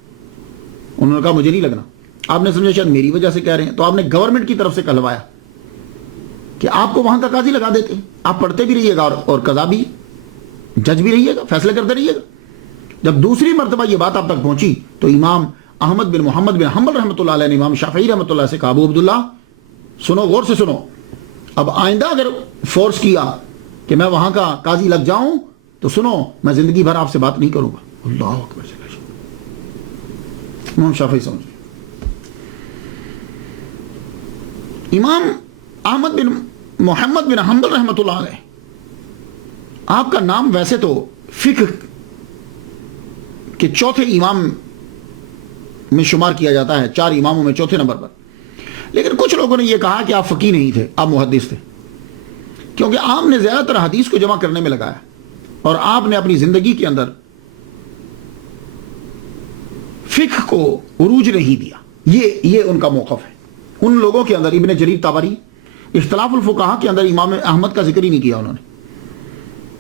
انہوں نے کہا مجھے نہیں لگنا۔ آپ نے سمجھا شاید میری وجہ سے کہہ رہے ہیں، تو آپ نے گورنمنٹ کی طرف سے کہلوایا کہ آپ کو وہاں کا قاضی لگا دیتے ہیں، آپ پڑھتے بھی رہیے گا اور قضا بھی، جج بھی رہیے گا، فیصلے کرتے رہیے گا۔ جب دوسری مرتبہ یہ بات آپ تک پہنچی تو امام احمد بن محمد بن حنبل رحمۃ اللہ علیہ نے امام شافعی رحمۃ اللہ سے کہا ابو عبداللہ سنو، غور سے سنو، اب آئندہ اگر فورس کیا کہ میں وہاں کا قاضی لگ جاؤں تو سنو میں زندگی بھر آپ سے بات نہیں کروں گا۔ اللہ اکبر۔ امام شافعی سمجھ، امام احمد بن محمد بن حنبل رحمۃ اللہ علیہ، آپ کا نام ویسے تو فقہ کے چوتھے امام میں شمار کیا جاتا ہے، 4 اماموں میں چوتھے نمبر پر، لیکن کچھ لوگوں نے یہ کہا کہ آپ فقیہ نہیں تھے، آپ محدث تھے، کیونکہ آپ نے زیادہ تر حدیث کو جمع کرنے میں لگایا اور آپ نے اپنی زندگی کے اندر فقہ کو عروج نہیں دیا۔ یہ ان کا موقف ہے۔ ان لوگوں کے اندر ابن جریر طبری اختلاف الفقہاء کے اندر امام احمد کا ذکر ہی نہیں کیا انہوں نے۔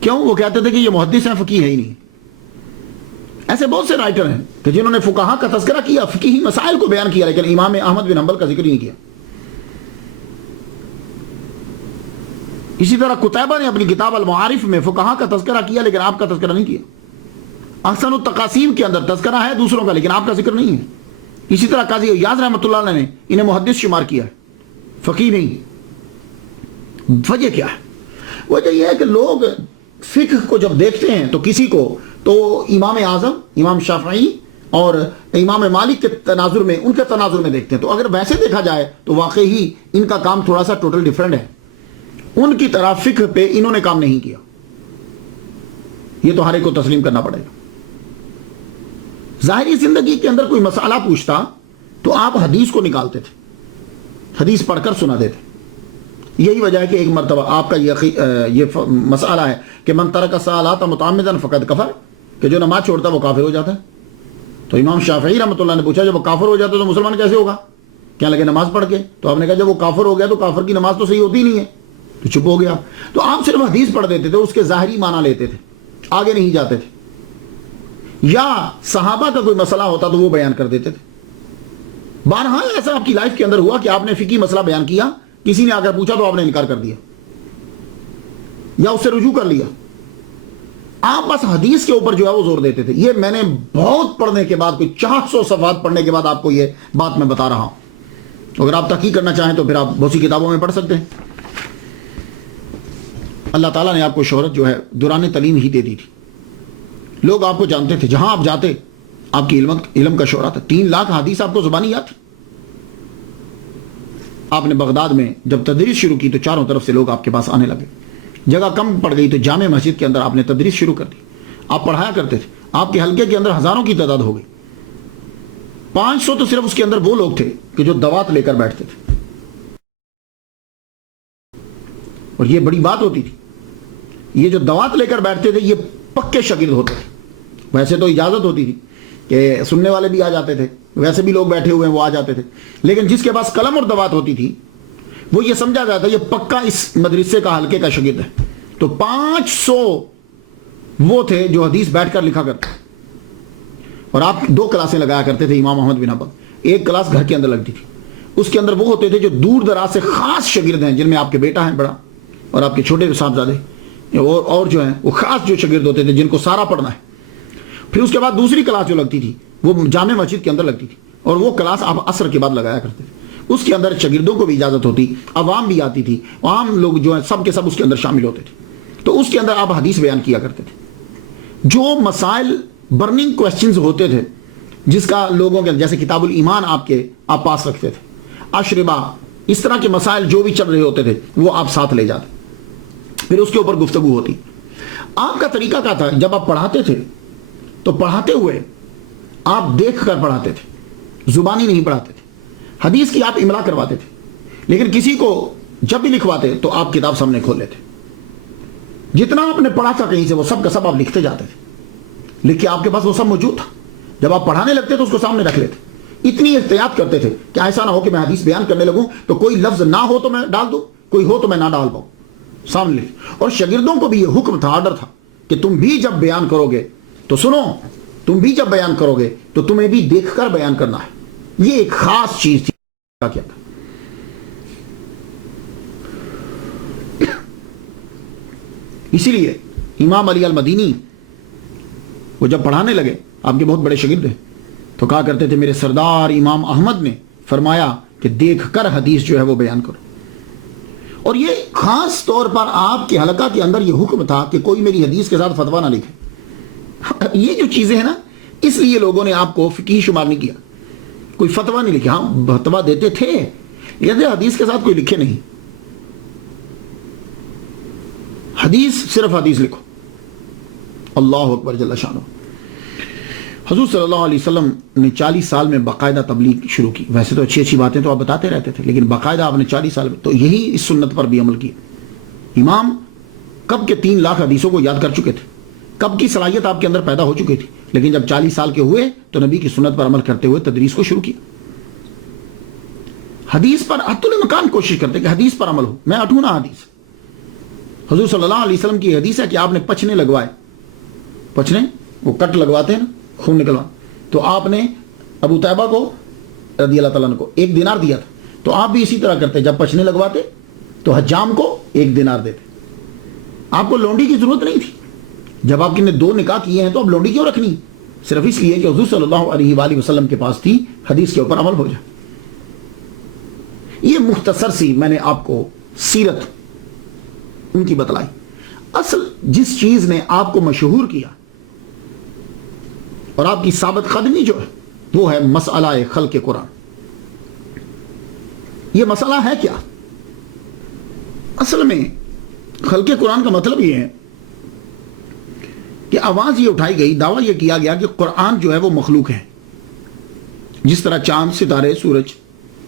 کیوں؟ وہ کہتے تھے کہ یہ محدث ہیں، فقیہ ہے ہی نہیں۔ ایسے بہت سے رائٹر ہیں کہ جنہوں نے فقہاء کا تذکرہ کیا، فقہی مسائل کو بیان کیا، لیکن امام احمد بن حنبل کا ذکر ہی نہیں کیا۔ اسی طرح قتیبہ نے اپنی کتاب المعارف میں فقہاء کا تذکرہ کیا، لیکن آپ کا تذکرہ نہیں کیا۔ احسن التقاسیم کے اندر تذکرہ ہے دوسروں کا، لیکن آپ کا ذکر نہیں ہے۔ اسی طرح قاضی ایاز رحمۃ اللہ علیہ نے انہیں محدث شمار کیا ہے، فقیہ نہیں۔ وجہ کیا ہے؟ وجہ یہ ہے کہ لوگ فقہ کو جب دیکھتے ہیں تو کسی کو تو امام اعظم، امام شافعی اور امام مالک کے تناظر میں، ان کے تناظر میں دیکھتے ہیں۔ تو اگر ویسے دیکھا جائے تو واقعی ان کا کام تھوڑا سا ٹوٹل ڈیفرنٹ ہے۔ ان کی طرح فقہ پہ انہوں نے کام نہیں کیا، یہ تو ہر ایک کو تسلیم کرنا پڑے گا۔ ظاہری زندگی کے اندر کوئی مسئلہ پوچھتا تو آپ حدیث کو نکالتے تھے، حدیث پڑھ کر سنا دیتے۔ یہی وجہ ہے کہ ایک مرتبہ آپ کا یہ مسئلہ ہے کہ من ترک الصلاۃ متعمدا فقد کفر، کہ جو نماز چھوڑتا ہے وہ کافر ہو جاتا ہے۔ تو امام شافعی رحمۃ اللہ نے پوچھا جب وہ کافر ہو جاتا ہے تو مسلمان کیسے ہوگا؟ کیا لگے نماز پڑھ کے؟ تو آپ نے کہا جب وہ کافر ہو گیا تو کافر کی نماز تو صحیح ہوتی نہیں ہے، تو چپ ہو گیا۔ تو آپ صرف حدیث پڑھ دیتے تھے، اس کے ظاہری معنی لیتے تھے، آگے نہیں جاتے تھے، یا صحابہ کا کوئی مسئلہ ہوتا تو وہ بیان کر دیتے تھے۔ بہرحال ایسا آپ کی لائف کے اندر ہوا کہ آپ نے فقہی مسئلہ بیان کیا، کسی نے آ کر پوچھا تو آپ نے انکار کر دیا یا اس سے رجوع کر لیا، آپ بس حدیث کے اوپر جو ہے وہ زور دیتے تھے۔ یہ میں نے بہت پڑھنے کے بعد، کوئی 400 صفحات پڑھنے کے بعد آپ کو یہ بات میں بتا رہا ہوں۔ اگر آپ تحقیق کرنا چاہیں تو پھر آپ بہت سی کتابوں میں پڑھ سکتے ہیں۔ اللہ تعالیٰ نے آپ کو شہرت جو ہے دوران تعلیم ہی دے دی تھی. لوگ آپ کو جانتے تھے، جہاں آپ جاتے آپ کی علم کا شہرہ تھا. 3 لاکھ حدیث آپ کو زبانی یاد تھی. آپ نے بغداد میں جب تدریس شروع کی تو چاروں طرف سے لوگ آپ کے پاس آنے لگے. جگہ کم پڑ گئی تو جامع مسجد کے اندر آپ نے تدریس شروع کر دی. آپ پڑھایا کرتے تھے. آپ کے حلقے کے اندر ہزاروں کی تعداد ہو گئی. 500 تو صرف اس کے اندر وہ لوگ تھے کہ جو دوات لے کر بیٹھتے تھے، اور یہ بڑی بات ہوتی تھی. یہ جو دوات لے کر بیٹھتے تھے یہ پکے شاگرد ہوتے تھے. ویسے تو اجازت ہوتی تھی کہ سننے والے بھی آ جاتے تھے، ویسے بھی لوگ بیٹھے ہوئے ہیں وہ آ جاتے تھے، لیکن جس کے پاس قلم اور دوات ہوتی تھی وہ یہ سمجھا جاتا یہ پکا اس مدرسے کا حلقے کا شاگرد ہے. تو 500 وہ تھے جو حدیث بیٹھ کر لکھا کرتے. اور آپ 2 کلاسیں لگایا کرتے تھے امام احمد بن حنبل. ایک کلاس گھر کے اندر لگتی تھی. اس کے اندر وہ ہوتے تھے جو دور دراز سے خاص شاگرد ہیں، جن میں آپ کے بیٹا ہیں بڑا اور آپ کے چھوٹے صاحبزادے اور جو ہیں وہ خاص جو شاگرد ہوتے تھے جن کو سارا پڑھنا ہے. پھر اس کے بعد دوسری کلاس جو لگتی تھی وہ جامع مسجد کے اندر لگتی تھی، اور وہ کلاس آپ عصر کے بعد لگایا کرتے تھے. اس کے اندر شاگردوں کو بھی اجازت ہوتی، عوام بھی آتی تھی، عام لوگ جو ہیں سب کے سب اس کے اندر شامل ہوتے تھے. تو اس کے اندر آپ حدیث بیان کیا کرتے تھے. جو مسائل برننگ کوسچنز ہوتے تھے جس کا لوگوں کے جیسے کتاب الایمان آپ پاس رکھتے تھے، اشربہ، اس طرح کے مسائل جو بھی چل رہے ہوتے تھے وہ آپ ساتھ لے جاتے. پھر اس کے اوپر گفتگو ہوتی. آپ کا طریقہ کیا تھا؟ جب آپ پڑھاتے تھے تو پڑھاتے ہوئے آپ دیکھ کر پڑھاتے تھے، زبانی نہیں پڑھاتے تھے. حدیث کی آپ املا کرواتے تھے، لیکن کسی کو جب بھی لکھواتے تو آپ کتاب سامنے کھول لیتے. جتنا آپ نے پڑھا تھا کہیں سے وہ سب کا سب آپ لکھتے جاتے تھے. لکھ کے آپ کے پاس وہ سب موجود تھا. جب آپ پڑھانے لگتے تو اس کو سامنے رکھ لیتے. اتنی احتیاط کرتے تھے کہ ایسا نہ ہو کہ میں حدیث بیان کرنے لگوں تو کوئی لفظ نہ ہو تو میں ڈال دوں، کوئی ہو تو میں نہ ڈال پاؤں. سامنے لکھ. اور شاگردوں کو بھی یہ حکم تھا، آرڈر تھا کہ تم بھی جب بیان کرو گے تو سنو، تم بھی جب بیان کرو گے تو تمہیں بھی دیکھ کر بیان کرنا ہے. یہ ایک خاص چیز تھی. کیا تھا؟ اسی لیے امام علی المدینی وہ جب پڑھانے لگے، آپ کے بہت بڑے شاگرد ہیں، تو کہا کرتے تھے میرے سردار امام احمد نے فرمایا کہ دیکھ کر حدیث جو ہے وہ بیان کرو. اور یہ خاص طور پر آپ کے حلقہ کے اندر یہ حکم تھا کہ کوئی میری حدیث کے ساتھ فتویٰ نہ لکھے. یہ جو چیزیں ہیں نا، اس لیے لوگوں نے آپ کو فقیہ شمار نہیں کیا. کوئی فتویٰ نہیں لکھا. ہاں فتویٰ دیتے تھے، یہ حدیث کے ساتھ کوئی لکھے نہیں. حدیث صرف حدیث لکھو. اللہ اکبر جل شانہ. حضور صلی اللہ علیہ وسلم نے 40 سال میں باقاعدہ تبلیغ شروع کی. ویسے تو اچھی اچھی باتیں تو آپ بتاتے رہتے تھے، لیکن باقاعدہ آپ نے 40 سال میں تو یہی اس سنت پر بھی عمل کیا. امام کب کے 3 لاکھ حدیثوں کو یاد کر چکے تھے، کب کی صلاحیت آپ کے اندر پیدا ہو چکی تھی، لیکن جب 40 سال کے ہوئے تو نبی کی سنت پر عمل کرتے ہوئے تدریس کو شروع کیا. حدیث پر حتی الامکان کوشش کرتے کہ حدیث پر عمل ہو. میں اٹھوں نہ حدیث. حضور صلی اللہ علیہ وسلم کی حدیث ہے کہ آپ نے پچھنے لگوائے. پچھنے وہ کٹ لگواتے ہیں نا، خون نکلوا. تو آپ نے ابو طیبہ کو رضی اللہ تعالیٰ عنہ کو 1 دینار دیا تھا. تو آپ بھی اسی طرح کرتے، جب پچھنے لگواتے تو حجام کو 1 دینار دیتے. آپ کو لونڈی کی ضرورت نہیں تھی. جب آپ نے 2 نکاح کیے ہیں تو اب لونڈی کیوں رکھنی؟ صرف اس لیے کہ حضور صلی اللہ علیہ وآلہ وسلم کے پاس تھی، حدیث کے اوپر عمل ہو جائے. یہ مختصر سی میں نے آپ کو سیرت ان کی بتلائی. اصل جس چیز نے آپ کو مشہور کیا اور آپ کی ثابت قدمی جو ہے وہ ہے مسئلہ خلق قرآن. یہ مسئلہ ہے کیا؟ اصل میں خلق قرآن کا مطلب یہ ہے کہ آواز یہ اٹھائی گئی، دعویٰ یہ کیا گیا کہ قرآن جو ہے وہ مخلوق ہے. جس طرح چاند، ستارے، سورج،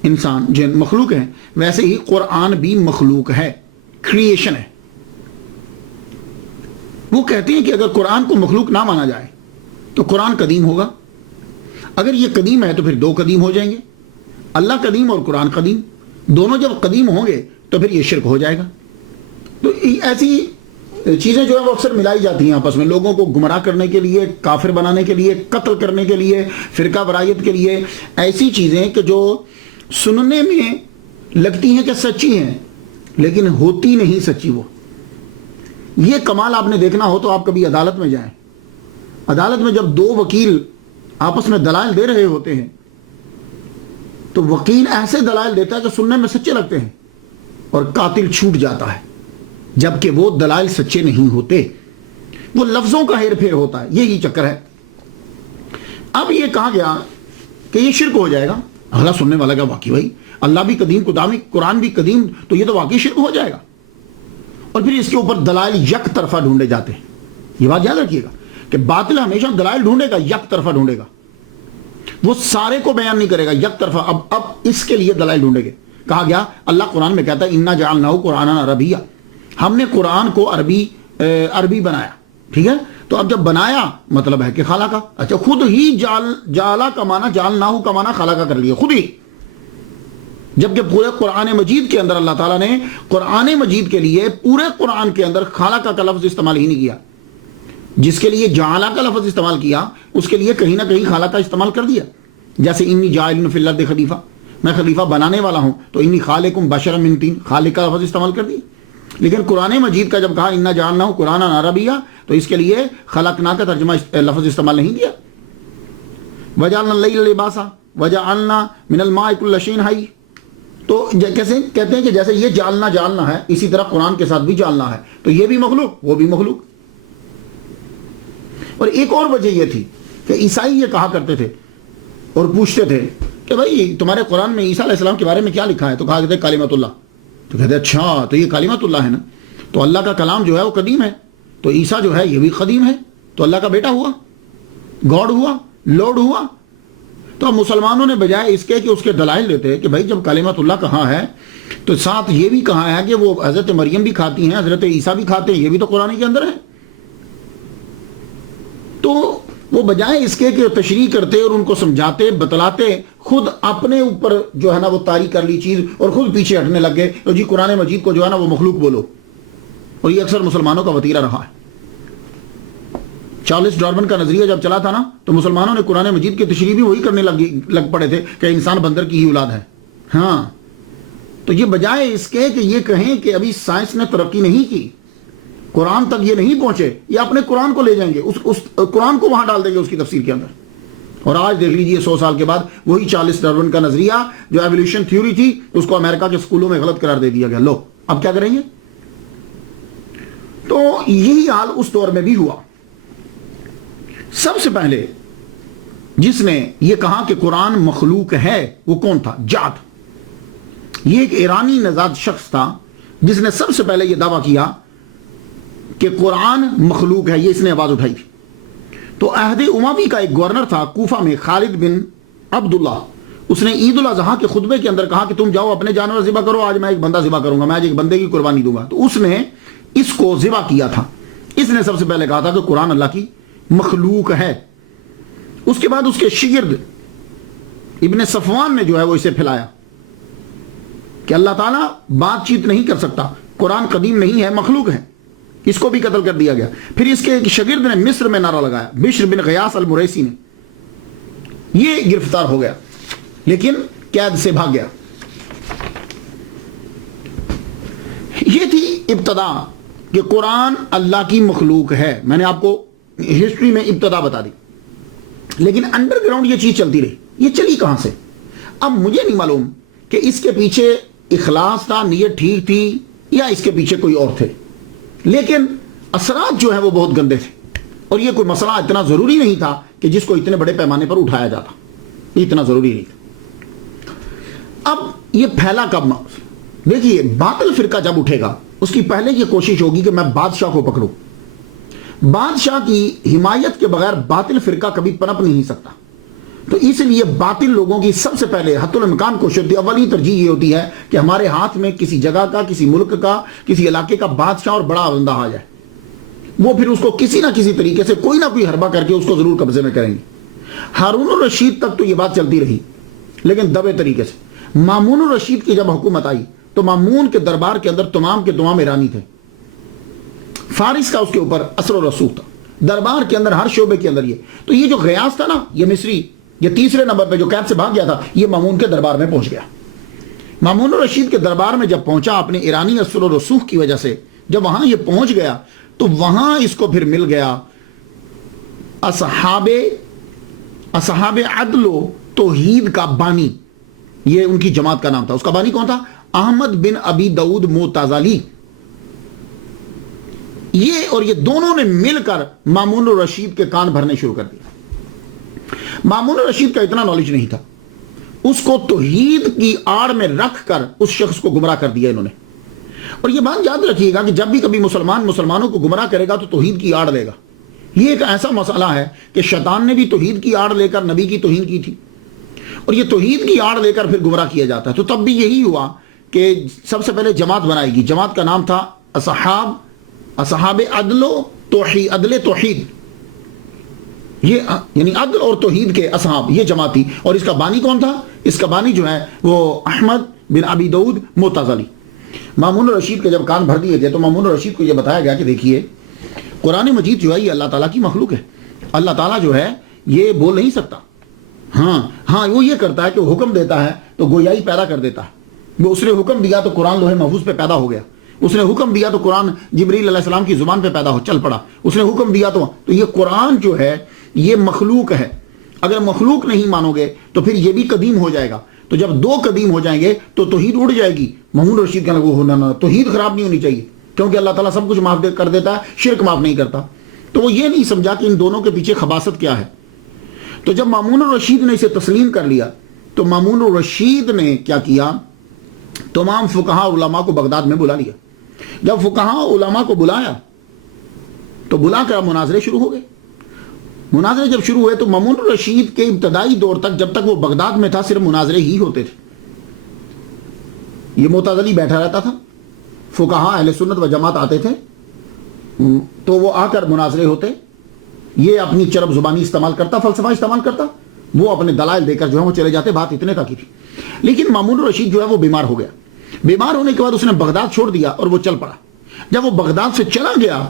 انسان، جن مخلوق ہیں، ویسے ہی قرآن بھی مخلوق ہے، کریشن ہے. وہ کہتے ہیں کہ اگر قرآن کو مخلوق نہ مانا جائے تو قرآن قدیم ہوگا. اگر یہ قدیم ہے تو پھر 2 قدیم ہو جائیں گے، اللہ قدیم اور قرآن قدیم. دونوں جب قدیم ہوں گے تو پھر یہ شرک ہو جائے گا. تو ایسی چیزیں جو ہیں وہ اکثر ملائی جاتی ہیں آپس میں، لوگوں کو گمراہ کرنے کے لیے، کافر بنانے کے لیے، قتل کرنے کے لیے، فرقہ برائیت کے لیے. ایسی چیزیں کہ جو سننے میں لگتی ہیں کہ سچی ہیں لیکن ہوتی نہیں سچی. وہ یہ کمال آپ نے دیکھنا ہو تو آپ کبھی عدالت میں جائیں. عدالت میں جب 2 وکیل آپس میں دلائل دے رہے ہوتے ہیں تو وکیل ایسے دلائل دیتا ہے کہ سننے میں سچے لگتے ہیں اور قاتل چھوٹ جاتا ہے. جبکہ وہ دلائل سچے نہیں ہوتے، وہ لفظوں کا ہیر پھیر ہوتا ہے، یہی چکر ہے۔ اب یہ کہا گیا کہ یہ شرک ہو جائے گا، اگلا سننے والا کہ واقعی بھائی اللہ بھی قدیم، قرآن بھی قدیم، تو یہ تو واقعی شرک ہو جائے گا۔ اور پھر اس کے اوپر دلائل یک طرفہ ڈھونڈے جاتے ہیں۔ یہ بات یاد رکھیے گا کہ باطل ہمیشہ دلائل ڈھونڈے گا، یک طرفہ ڈھونڈے گا، وہ سارے کو بیان نہیں کرے گا، یک طرفہ۔ اب اس کے لیے دلائل ڈھونڈے گے۔ کہا گیا اللہ قرآن میں کہتا ہے انا جعلناہ قرآنا عربیہ، ہم نے قرآن کو عربی بنایا، ٹھیک ہے؟ تو اب جب بنایا مطلب ہے کہ خالقہ، اچھا خود ہی جعلا کا معنی جعلناہ کا معنی خالقہ کر لیا خود ہی، جبکہ پورے قرآن مجید کے اندر اللہ تعالیٰ نے قرآن مجید کے لیے پورے قرآن کے اندر خالقہ کا لفظ استعمال ہی نہیں کیا۔ جس کے لیے جعلا کا لفظ استعمال کیا اس کے لیے کہیں نہ کہیں خالقہ استعمال کر دیا، جیسے انی جاعل فی الارض خلیفہ، میں خلیفہ بنانے والا ہوں، تو انی خالقکم بشرا من طین، خالق کا لفظ استعمال کر دیا۔ لیکن قرآن مجید کا جب کہا انا جعلناہ قرآنا عربیہ، تو اس کے لیے خلقنا کا ترجمہ لفظ استعمال نہیں کیا۔ وجعلنا اللیل لباسا وجعلنا من الماء کل شیء حی، تو کیسے کہتے ہیں کہ جیسے یہ جالنا ہے، اسی طرح قرآن کے ساتھ بھی جالنا ہے، تو یہ بھی مخلوق وہ بھی مخلوق۔ اور ایک اور وجہ یہ تھی کہ عیسائی یہ کہا کرتے تھے اور پوچھتے تھے کہ بھائی تمہارے قرآن میں عیسیٰ علیہ السلام کے بارے میں کیا لکھا ہے؟ تو کہا کہتے کلمۃ اللہ، تو کہتے اچھا تو یہ کلمۃ اللہ ہے نا، تو اللہ کا کلام جو ہے وہ قدیم ہے، تو عیسیٰ جو ہے یہ بھی قدیم ہے، تو اللہ کا بیٹا ہوا، گاڈ ہوا، لارڈ ہوا۔ تو اب مسلمانوں نے بجائے اس کے کہ اس کے دلائل دیتے ہیں کہ بھائی جب کلمۃ اللہ کہاں ہے تو ساتھ یہ بھی کہا ہے کہ وہ حضرت مریم بھی کھاتی ہیں، حضرت عیسیٰ بھی کھاتے ہیں، یہ بھی تو قرآن کے اندر ہے۔ تو وہ بجائے اس کے کہ تشریح کرتے اور ان کو سمجھاتے بتلاتے، خود اپنے اوپر جو ہے نا وہ طاری کر لی چیز اور خود پیچھے ہٹنے لگ گئے، تو جی قرآن مجید کو جو ہے نا وہ مخلوق بولو۔ اور یہ اکثر مسلمانوں کا وتیرہ رہا ہے۔ چارلس ڈارون کا نظریہ جب چلا تھا نا تو مسلمانوں نے قرآن مجید کی تشریح بھی وہی کرنے لگ پڑے تھے کہ انسان بندر کی ہی اولاد ہے۔ ہاں، تو یہ بجائے اس کے کہ یہ کہیں کہ ابھی سائنس نے ترقی نہیں کی، قرآن تک یہ نہیں پہنچے، یہ اپنے قرآن کو لے جائیں گے، اس قرآن کو وہاں ڈال دیں گے اس کی تفسیر کے اندر۔ اور آج دیکھ لیجئے 100 سال کے بعد وہی چارلس ڈارون کا نظریہ جو ایولیوشن تھیوری تھی اس کو امریکہ کے اسکولوں میں غلط قرار دے دیا گیا۔ لو اب کیا کریں گے؟ تو یہی حال اس دور میں بھی ہوا۔ سب سے پہلے جس نے یہ کہا کہ قرآن مخلوق ہے وہ کون تھا؟ جعد، یہ ایک ایرانی نژاد شخص تھا جس نے سب سے پہلے یہ دعویٰ کیا کہ قرآن مخلوق ہے، یہ اس نے آواز اٹھائی تھی۔ تو عہد اموی کا ایک گورنر تھا کوفہ میں، خالد بن عبداللہ، اس نے عید الاضحیٰ کے خطبے کے اندر کہا کہ تم جاؤ اپنے جانور ذبح کرو، آج میں ایک بندہ ذبح کروں گا، میں آج ایک بندے کی قربانی دوں گا۔ تو اس نے اس کو ذبح کیا تھا، اس نے سب سے پہلے کہا تھا کہ قرآن اللہ کی مخلوق ہے۔ اس کے بعد اس کے شاگرد ابن صفوان نے جو ہے وہ اسے پھیلایا کہ اللہ تعالیٰ بات چیت نہیں کر سکتا، قرآن قدیم نہیں ہے، مخلوق ہے، اس کو بھی قتل کر دیا گیا۔ پھر اس کے ایک شاگرد نے مصر میں نعرہ لگایا، بشر بن غیاث المریسی نے، یہ گرفتار ہو گیا لیکن قید سے بھاگ گیا۔ یہ تھی ابتدا کہ قرآن اللہ کی مخلوق ہے۔ میں نے آپ کو ہسٹری میں ابتدا بتا دی، لیکن انڈر گراؤنڈ یہ چیز چلتی رہی۔ یہ چلی کہاں سے؟ اب مجھے نہیں معلوم کہ اس کے پیچھے اخلاص تھا، نیت ٹھیک تھی، یا اس کے پیچھے کوئی اور تھے، لیکن اثرات جو ہیں وہ بہت گندے تھے۔ اور یہ کوئی مسئلہ اتنا ضروری نہیں تھا کہ جس کو اتنے بڑے پیمانے پر اٹھایا جاتا، یہ اتنا ضروری نہیں تھا۔ اب یہ پھیلا کب؟ دیکھیے باطل فرقہ جب اٹھے گا اس کی پہلے یہ کوشش ہوگی کہ میں بادشاہ کو پکڑوں۔ بادشاہ کی حمایت کے بغیر باطل فرقہ کبھی پنپ نہیں سکتا، تو اس لیے باطل لوگوں کی سب سے پہلے حتی الامکان کوشش ہوتی ہے، اولی ترجیح یہ ہوتی ہے کہ ہمارے ہاتھ میں کسی جگہ کا، کسی ملک کا، کسی علاقے کا بادشاہ اور بڑا بندہ آ جائے، وہ پھر اس کو کسی نہ کسی طریقے سے کوئی نہ کوئی حربہ کر کے اس کو ضرور قبضے میں کریں گے۔ ہارون الرشید تک تو یہ بات چلتی رہی لیکن دبے طریقے سے۔ مامون الرشید کی جب حکومت آئی تو مامون کے دربار کے اندر تمام کے تمام ایرانی تھے، فارس کا اس کے اوپر اثر و رسوخ تھا، دربار کے اندر ہر شعبے کے اندر تو یہ جو غیاث تھا نا، یہ مصری، یہ تیسرے نمبر پہ جو قید سے بھاگ گیا تھا، یہ مامون کے دربار میں پہنچ گیا۔ مامون الرشید کے دربار میں جب پہنچا اپنے ایرانی اثر و رسوخ کی وجہ سے، جب وہاں یہ پہنچ گیا تو وہاں اس کو پھر مل گیا اصحاب عدل و توحید کا بانی، یہ ان کی جماعت کا نام تھا۔ اس کا بانی کون تھا؟ احمد بن ابی داؤد معتزلی۔ یہ اور یہ دونوں نے مل کر مامون الرشید کے کان بھرنے شروع کر دیا. مامون الرشید کا اتنا نالج نہیں تھا, اس کو توحید کی آڑ میں رکھ کر اس شخص کو گمراہ کر دیا انہوں نے. اور یہ بات یاد رکھیے گا کہ جب بھی کبھی مسلمانوں کو گمراہ کرے گا تو توحید کی آڑ لے گا. یہ ایک ایسا مسئلہ ہے کہ شیطان نے بھی توحید کی آڑ لے کر نبی کی توہین کی تھی, اور یہ توحید کی آڑ لے کر پھر گمراہ کیا جاتا ہے. تو تب بھی یہی ہوا کہ سب سے پہلے جماعت بنائے گی. جماعت کا نام تھا اصحاب عدل توحید, یہ یعنی عدل اور توحید کے اصحاب, یہ جماعت تھی. اور اس کا بانی کون تھا؟ اس کا بانی جو ہے وہ احمد بن ابی داؤد متزلی. مامون الرشید کے جب کان بھر دیے گئے تو مامون الرشید کو یہ بتایا گیا کہ دیکھیے قرآن مجید جو ہے یہ اللہ تعالیٰ کی مخلوق ہے. اللہ تعالیٰ جو ہے یہ بول نہیں سکتا. ہاں وہ یہ کرتا ہے کہ وہ حکم دیتا ہے تو گویائی پیدا کر دیتا ہے. وہ اس نے حکم دیا تو قرآن لوح محفوظ پہ پیدا ہو گیا. اس نے حکم دیا تو قرآن جبریل علیہ السلام کی زبان پہ پیدا چل پڑا. اس نے حکم دیا تو یہ قرآن جو ہے یہ مخلوق ہے. اگر مخلوق نہیں مانو گے تو پھر یہ بھی قدیم ہو جائے گا. تو جب دو قدیم ہو جائیں گے تو توحید اڑ جائے گی. مامون الرشید کہنے لگا ہونا توحید خراب نہیں ہونی چاہیے کیونکہ اللہ تعالیٰ سب کچھ معاف کر دیتا ہے, شرک معاف نہیں کرتا. تو وہ یہ نہیں سمجھا کہ ان دونوں کے پیچھے خباثت کیا ہے. تو جب مامون الرشید نے اسے تسلیم کر لیا تو مامون الرشید نے کیا کیا, تمام فقہاء علماء کو بغداد میں بلا لیا. جب فقہاء علماء کو بلایا تو بلا کر مناظرے شروع ہو گئے. مناظرے جب شروع ہوئے تو مامون الرشید کے ابتدائی دور تک جب تک وہ بغداد میں تھا صرف مناظرے ہی ہوتے تھے. یہ معتزلی بیٹھا رہتا تھا, فقہاء اہل سنت و جماعت آتے تھے تو وہ آ کر مناظرے ہوتے. یہ اپنی چرب زبانی استعمال کرتا, فلسفہ استعمال کرتا, وہ اپنے دلائل دے کر جو ہے وہ چلے جاتے. بات اتنے تک ہی تھی. لیکن مامون الرشید جو ہے وہ بیمار ہو گیا. بیمار ہونے کے بعد اس نے بغداد چھوڑ دیا اور وہ چل پڑا. جب وہ بغداد سے چلا گیا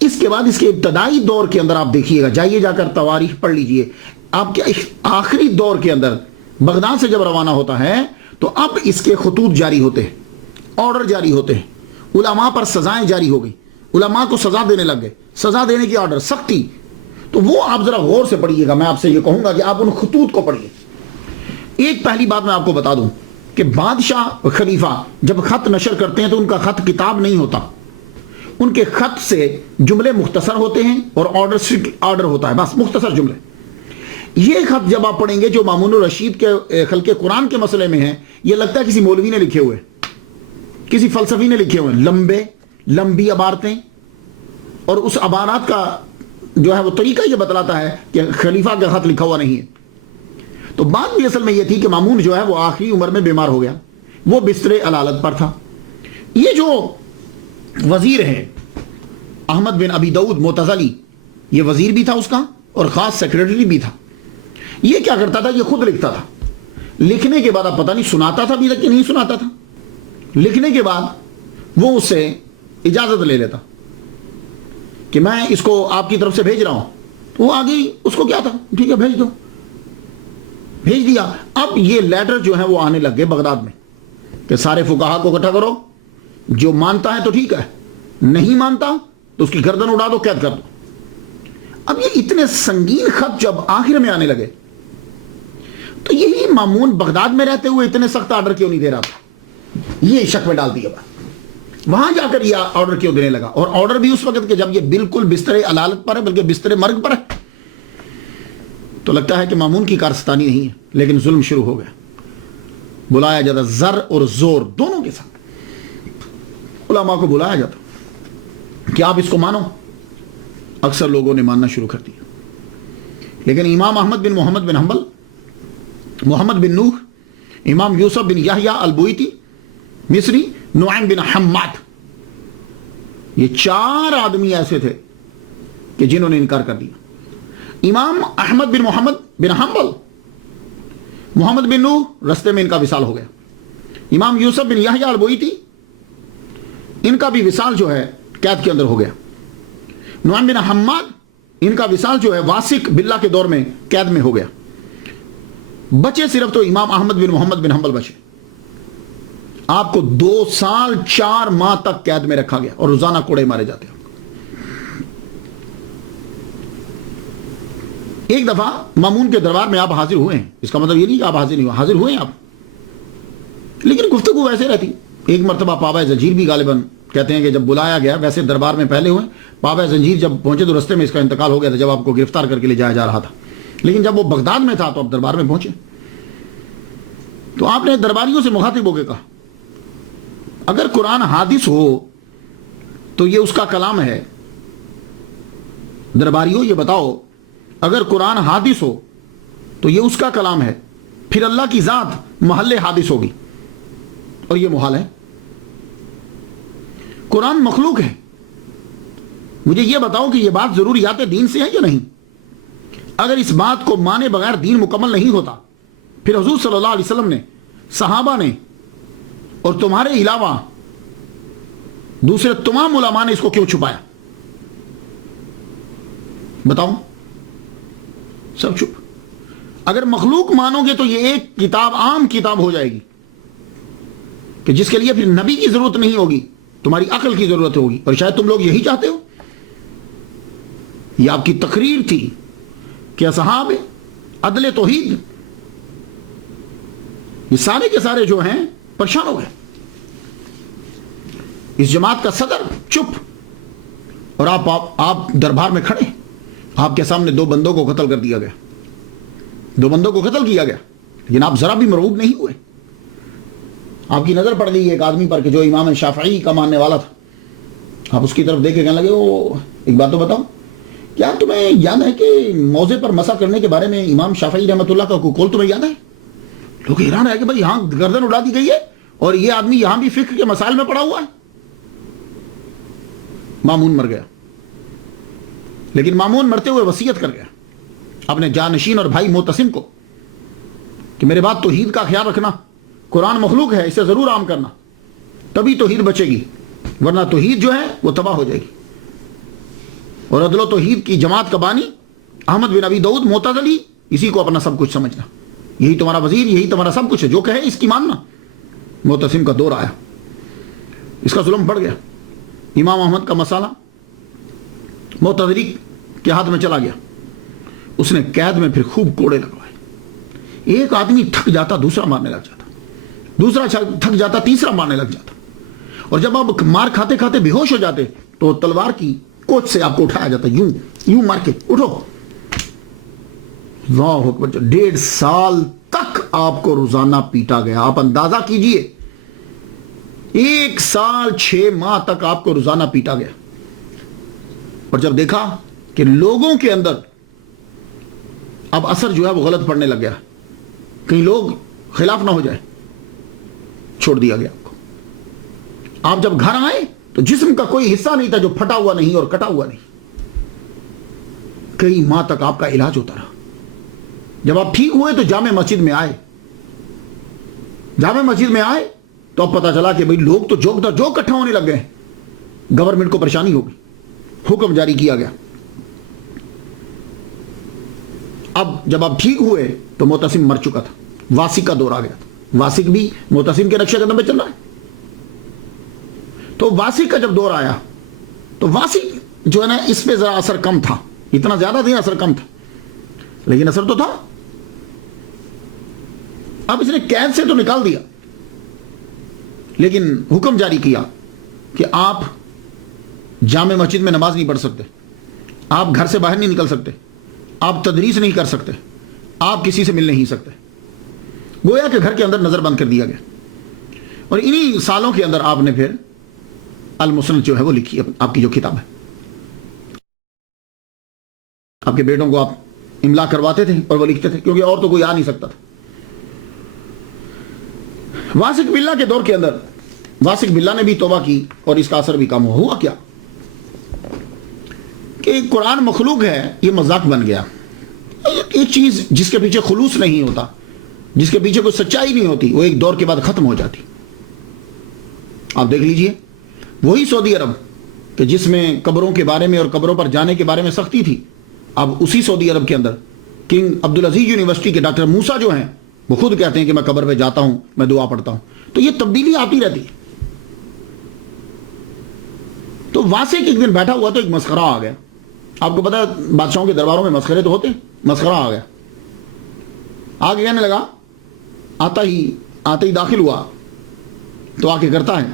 اس کے بعد اس کے ابتدائی دور کے اندر آپ دیکھیے گا, جائیے جا کر تواریخ پڑھ لیجئے, آپ کے آخری دور کے اندر بغداد سے جب روانہ ہوتا ہے تو اب اس کے خطوط جاری ہوتے ہیں, آرڈر جاری ہوتے ہیں, علماء پر سزائیں جاری ہو گئی, علماء کو سزا دینے لگ گئے, سزا دینے کی آرڈر سختی. تو وہ آپ ذرا غور سے پڑھیے گا. میں آپ سے یہ کہوں گا کہ آپ ان خطوط کو پڑھیے. ایک پہلی بات میں آپ کو بتا دوں کہ بادشاہ خلیفہ جب خط نشر کرتے ہیں تو ان کا خط کتاب نہیں ہوتا. ان کے خط سے جملے مختصر ہوتے ہیں اور آرڈر ہوتا ہے, بس مختصر جملے. یہ خط جب آپ پڑھیں گے جو مامون الرشید کے خلق قرآن کے مسئلے میں ہیں, یہ لگتا ہے کسی مولوی نے لکھے ہوئے, کسی فلسفی نے لکھے ہوئے, لمبی عبارتیں, اور اس عبارات کا جو ہے وہ طریقہ یہ بتلاتا ہے کہ خلیفہ کا خط لکھا ہوا نہیں ہے. تو بات بھی اصل میں یہ تھی کہ مامون جو ہے وہ آخری عمر میں بیمار ہو گیا, وہ بستر علالت پر تھا. یہ جو وزیر ہے احمد بن ابی داؤد متزلی, یہ وزیر بھی تھا اس کا اور خاص سیکریٹری بھی تھا. یہ کیا کرتا تھا, یہ خود لکھتا تھا. لکھنے کے بعد آپ پتہ نہیں سناتا تھا بھی تک کہ نہیں سناتا تھا. لکھنے کے بعد وہ اس سے اجازت لے لیتا کہ میں اس کو آپ کی طرف سے بھیج رہا ہوں. وہ آگے اس کو کیا تھا, ٹھیک ہے بھیج دو, بھیج دیا. اب یہ لیٹر جو ہے وہ آنے لگ گئے بغداد میں کہ سارے فقہاء کو اکٹھا کرو, جو مانتا ہے تو ٹھیک ہے, نہیں مانتا تو اس کی گردن اڑا دو, قید کر دو. اب یہ اتنے سنگین خط جب آخر میں آنے لگے تو یہی مامون بغداد میں رہتے ہوئے اتنے سخت آرڈر کیوں نہیں دے رہا تھا, یہ شک میں ڈال دیا بات. وہاں جا کر یہ آرڈر کیوں دینے لگا, اور آرڈر بھی اس وقت کہ جب یہ بالکل بستر علالت پر ہے, بلکہ بستر مرگ پر ہے. تو لگتا ہے کہ مامون کی کارستانی نہیں ہے, لیکن ظلم شروع ہو گیا. بلایا جاتا زر اور زور دونوں کے ساتھ, علماء کو بلایا جاتا کہ آپ اس کو مانو. اکثر لوگوں نے ماننا شروع کر دیا. لیکن امام احمد بن محمد بن حنبل, محمد بن نوح, امام یوسف بن یحییٰ البویتی مصری, نعیم بن حماد, یہ 4 آدمی ایسے تھے کہ جنہوں نے انکار کر دیا. امام احمد بن محمد بن حنبل, محمد بن نوح رستے میں ان کا وصال ہو گیا. امام یوسف بن یحییٰ البویتی, ان کا بھی وصال جو ہے قید کے اندر ہو گیا. نعیم بن حماد, ان کا وصال جو ہے واسق باللہ کے دور میں قید میں ہو گیا. بچے صرف تو امام احمد بن محمد بن حنبل بچے. آپ کو 2 سال 4 ماہ تک قید میں رکھا گیا اور روزانہ کوڑے مارے جاتے ہیں. ایک دفعہ مامون کے دربار میں آپ حاضر ہوئے ہیں, اس کا مطلب یہ نہیں کہ آپ حاضر نہیں ہوئے, حاضر ہوئے ہیں آپ, لیکن گفتگو ویسے رہتی. ایک مرتبہ پابا زنجیر بھی غالباً کہتے ہیں کہ جب بلایا گیا، ویسے دربار میں پہلے ہوئے، پابہ زنجیر جب پہنچے تو رستے میں اس کا انتقال ہو گیا تھا جب آپ کو گرفتار کر کے لے جایا جا رہا تھا، لیکن جب وہ بغداد میں تھا تو آپ دربار میں پہنچے. تو آپ نے درباریوں سے مخاطب ہو کے کہا اگر قرآن حادث ہو تو یہ اس کا کلام ہے. درباریوں یہ بتاؤ اگر قرآن حادث ہو تو یہ اس کا کلام ہے، پھر اللہ کی ذات محل حادث ہوگی، اور یہ محال ہے. قرآن مخلوق ہے. مجھے یہ بتاؤ کہ یہ بات ضروریات دین سے ہے یا نہیں؟ اگر اس بات کو مانے بغیر دین مکمل نہیں ہوتا پھر حضور صلی اللہ علیہ وسلم نے، صحابہ نے اور تمہارے علاوہ دوسرے تمام علماء نے اس کو کیوں چھپایا؟ بتاؤ. سب چپ. اگر مخلوق مانو گے تو یہ ایک کتاب عام کتاب ہو جائے گی کہ جس کے لیے پھر نبی کی ضرورت نہیں ہوگی، تمہاری عقل کی ضرورت ہوگی. اور شاید تم لوگ یہی چاہتے ہو. یہ آپ کی تقریر تھی کہ اصحاب عدل توحید یہ سارے کے سارے جو ہیں پریشان ہو گئے. اس جماعت کا صدر چپ، اور آپ دربار میں کھڑے، آپ کے سامنے 2 بندوں کو قتل کر دیا گیا، 2 بندوں کو قتل کیا گیا، لیکن آپ ذرا بھی مرعوب نہیں ہوئے. آپ کی نظر پڑ گئی ایک آدمی پر کہ جو امام شافعی کا ماننے والا تھا. آپ اس کی طرف دیکھ کے کہنے لگے وہ ایک بات تو بتاؤ، کیا تمہیں یاد ہے کہ موضع پر مسح کرنے کے بارے میں امام شافعی رحمۃ اللہ کا قول تمہیں یاد ہے؟ لوگ حیران ہے کہ بھائی یہاں گردن اڑا دی گئی ہے اور یہ آدمی یہاں بھی فقہ کے مسائل میں پڑا ہوا ہے. مامون مر گیا، لیکن مامون مرتے ہوئے وصیت کر گیا اپنے جانشین اور بھائی معتصم کو کہ میرے بعد توحید کا خیال رکھنا، قرآن مخلوق ہے، اسے ضرور عام کرنا، تبھی توحید بچے گی، ورنہ توحید جو ہے وہ تباہ ہو جائے گی. اور عدل و توحید کی جماعت کا بانی احمد بن ابی داؤد معتزلی، اسی کو اپنا سب کچھ سمجھنا، یہی تمہارا وزیر، یہی تمہارا سب کچھ ہے، جو کہے اس کی ماننا. معتصم کا دور آیا، اس کا ظلم بڑھ گیا. امام احمد کا مسئلہ معتزلی کے ہاتھ میں چلا گیا. اس نے قید میں پھر خوب کوڑے لگوائے. ایک آدمی تھک جاتا دوسرا مارنے لگ جاتا، دوسرا تھک جاتا تیسرا مارنے لگ جاتا، اور جب آپ مار کھاتے کھاتے بے ہوش ہو جاتے تو تلوار کی کوچ سے آپ کو اٹھایا جاتا، یوں مار کے اٹھو. اللہ اکبر. 1.5 سال تک آپ کو روزانہ پیٹا گیا. آپ اندازہ کیجئے 1 سال 6 ماہ تک آپ کو روزانہ پیٹا گیا. اور جب دیکھا کہ لوگوں کے اندر اب اثر جو ہے وہ غلط پڑنے لگ گیا، کہیں لوگ خلاف نہ ہو جائے، چھوڑ دیا گیا آپ کو. آپ جب گھر آئے تو جسم کا کوئی حصہ نہیں تھا جو پھٹا ہوا نہیں اور کٹا ہوا نہیں. کئی ماہ تک آپ کا علاج ہوتا رہا. جب آپ ٹھیک ہوئے تو جامع مسجد میں آئے. جامع مسجد میں آئے تو اب پتا چلا کہ بھئی لوگ تو جو اکٹھا ہونے لگ گئے. گورنمنٹ کو پریشانی ہو گئی، حکم جاری کیا گیا. اب جب آپ ٹھیک ہوئے تو معتصم مر چکا تھا، واسق کا دور آ گیا تھا. واسق بھی معتصم کے نقشے قدم پہ چل رہا ہے. تو واسق کا جب دور آیا تو واسق جو ہے نا اس پہ ذرا اثر کم تھا، اتنا زیادہ نہیں، اثر کم تھا، لیکن اثر تو تھا. اب اس نے قید سے تو نکال دیا، لیکن حکم جاری کیا کہ آپ جامع مسجد میں نماز نہیں پڑھ سکتے، آپ گھر سے باہر نہیں نکل سکتے، آپ تدریس نہیں کر سکتے، آپ کسی سے مل نہیں سکتے. گویا کہ گھر کے اندر نظر بند کر دیا گیا. اور انہی سالوں کے اندر آپ نے پھر المسند جو ہے وہ لکھی، آپ کی جو کتاب ہے. آپ کے بیٹوں کو آپ املا کرواتے تھے اور وہ لکھتے تھے، کیونکہ اور تو کوئی آ نہیں سکتا تھا. واسق باللہ کے دور کے اندر واسق باللہ نے بھی توبہ کی اور اس کا اثر بھی کم ہوا. کیا کہ قرآن مخلوق ہے یہ مذاق بن گیا. ایک چیز جس کے پیچھے خلوص نہیں ہوتا، جس کے پیچھے کوئی سچائی نہیں ہوتی، وہ ایک دور کے بعد ختم ہو جاتی. آپ دیکھ لیجئے وہی سعودی عرب کہ جس میں قبروں کے بارے میں اور قبروں پر جانے کے بارے میں سختی تھی، اب اسی سعودی عرب کے اندر کنگ عبدالعزیز یونیورسٹی کے ڈاکٹر موسیٰ جو ہیں وہ خود کہتے ہیں کہ میں قبر پہ جاتا ہوں، میں دعا پڑھتا ہوں. تو یہ تبدیلی آتی رہتی ہے. تو واسق ایک دن بیٹھا ہوا تو ایک مسخرہ آ گیا. آپ کو پتا ہے بادشاہوں کے درباروں میں مسخرے تو ہوتے ہیں. مسخرہ آ گیا، آگے کہنے لگا، آتے ہی داخل ہوا تو آ کے کرتا ہے،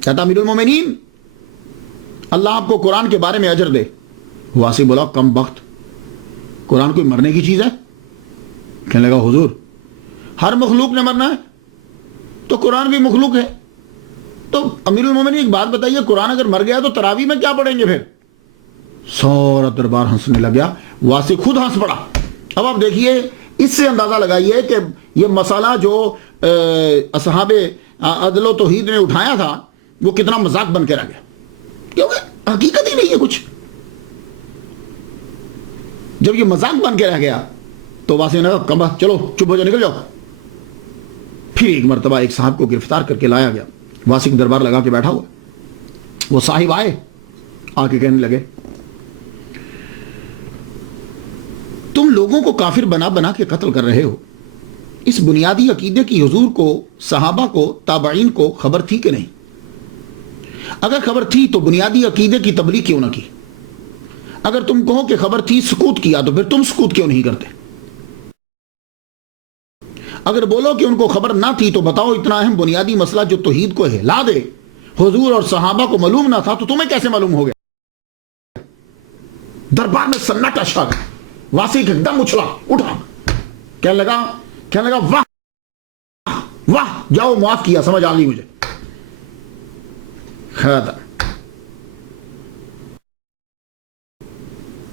کہتا امیر المومنین اللہ آپ کو قرآن کے بارے میں اجر دے۔ واسی بولا کم بخت، قرآن کوئی مرنے کی چیز ہے؟ کہنے لگا حضور ہر مخلوق نے مرنا ہے، تو قرآن بھی مخلوق ہے، تو امیر المومنین ایک بات بتائیے، قرآن اگر مر گیا تو تراویح میں کیا پڑھیں گے پھر؟ سورا دربار ہنسنے لگ گیا، واسی خود ہنس پڑا۔ اب آپ دیکھیے، اس سے اندازہ لگائیے کہ یہ مسئلہ جو اصحاب عدل و توحید نے اٹھایا تھا وہ کتنا مذاق بن کے رہ گیا، کیونکہ حقیقت ہی نہیں ہے کچھ۔ جب یہ مذاق بن کے رہ گیا تو واسی نے کہا کم چلو چپ ہو جاؤ، نکل جاؤ۔ پھر ایک مرتبہ ایک صاحب کو گرفتار کر کے لایا گیا، واسی کا دربار لگا کے بیٹھا ہوا، وہ صاحب آئے، آ کے کہنے لگے تم لوگوں کو کافر بنا بنا کے قتل کر رہے ہو، اس بنیادی عقیدے کی حضور کو، صحابہ کو، تابعین کو خبر تھی کہ نہیں؟ اگر خبر تھی تو بنیادی عقیدے کی تبلیغ کیوں نہ کی؟ اگر تم کہو کہ خبر تھی سکوت کیا تو پھر تم سکوت کیوں نہیں کرتے؟ اگر بولو کہ ان کو خبر نہ تھی تو بتاؤ اتنا اہم بنیادی مسئلہ جو توحید کو ہلا دے حضور اور صحابہ کو معلوم نہ تھا تو تمہیں کیسے معلوم ہو گیا؟ دربار میں سناٹا چھا گیا، واسی ایک دم اچھلا اٹھا، کہنے لگا واہ واہ، جاؤ معاف کیا، سمجھ آ گئی مجھے۔ خیر،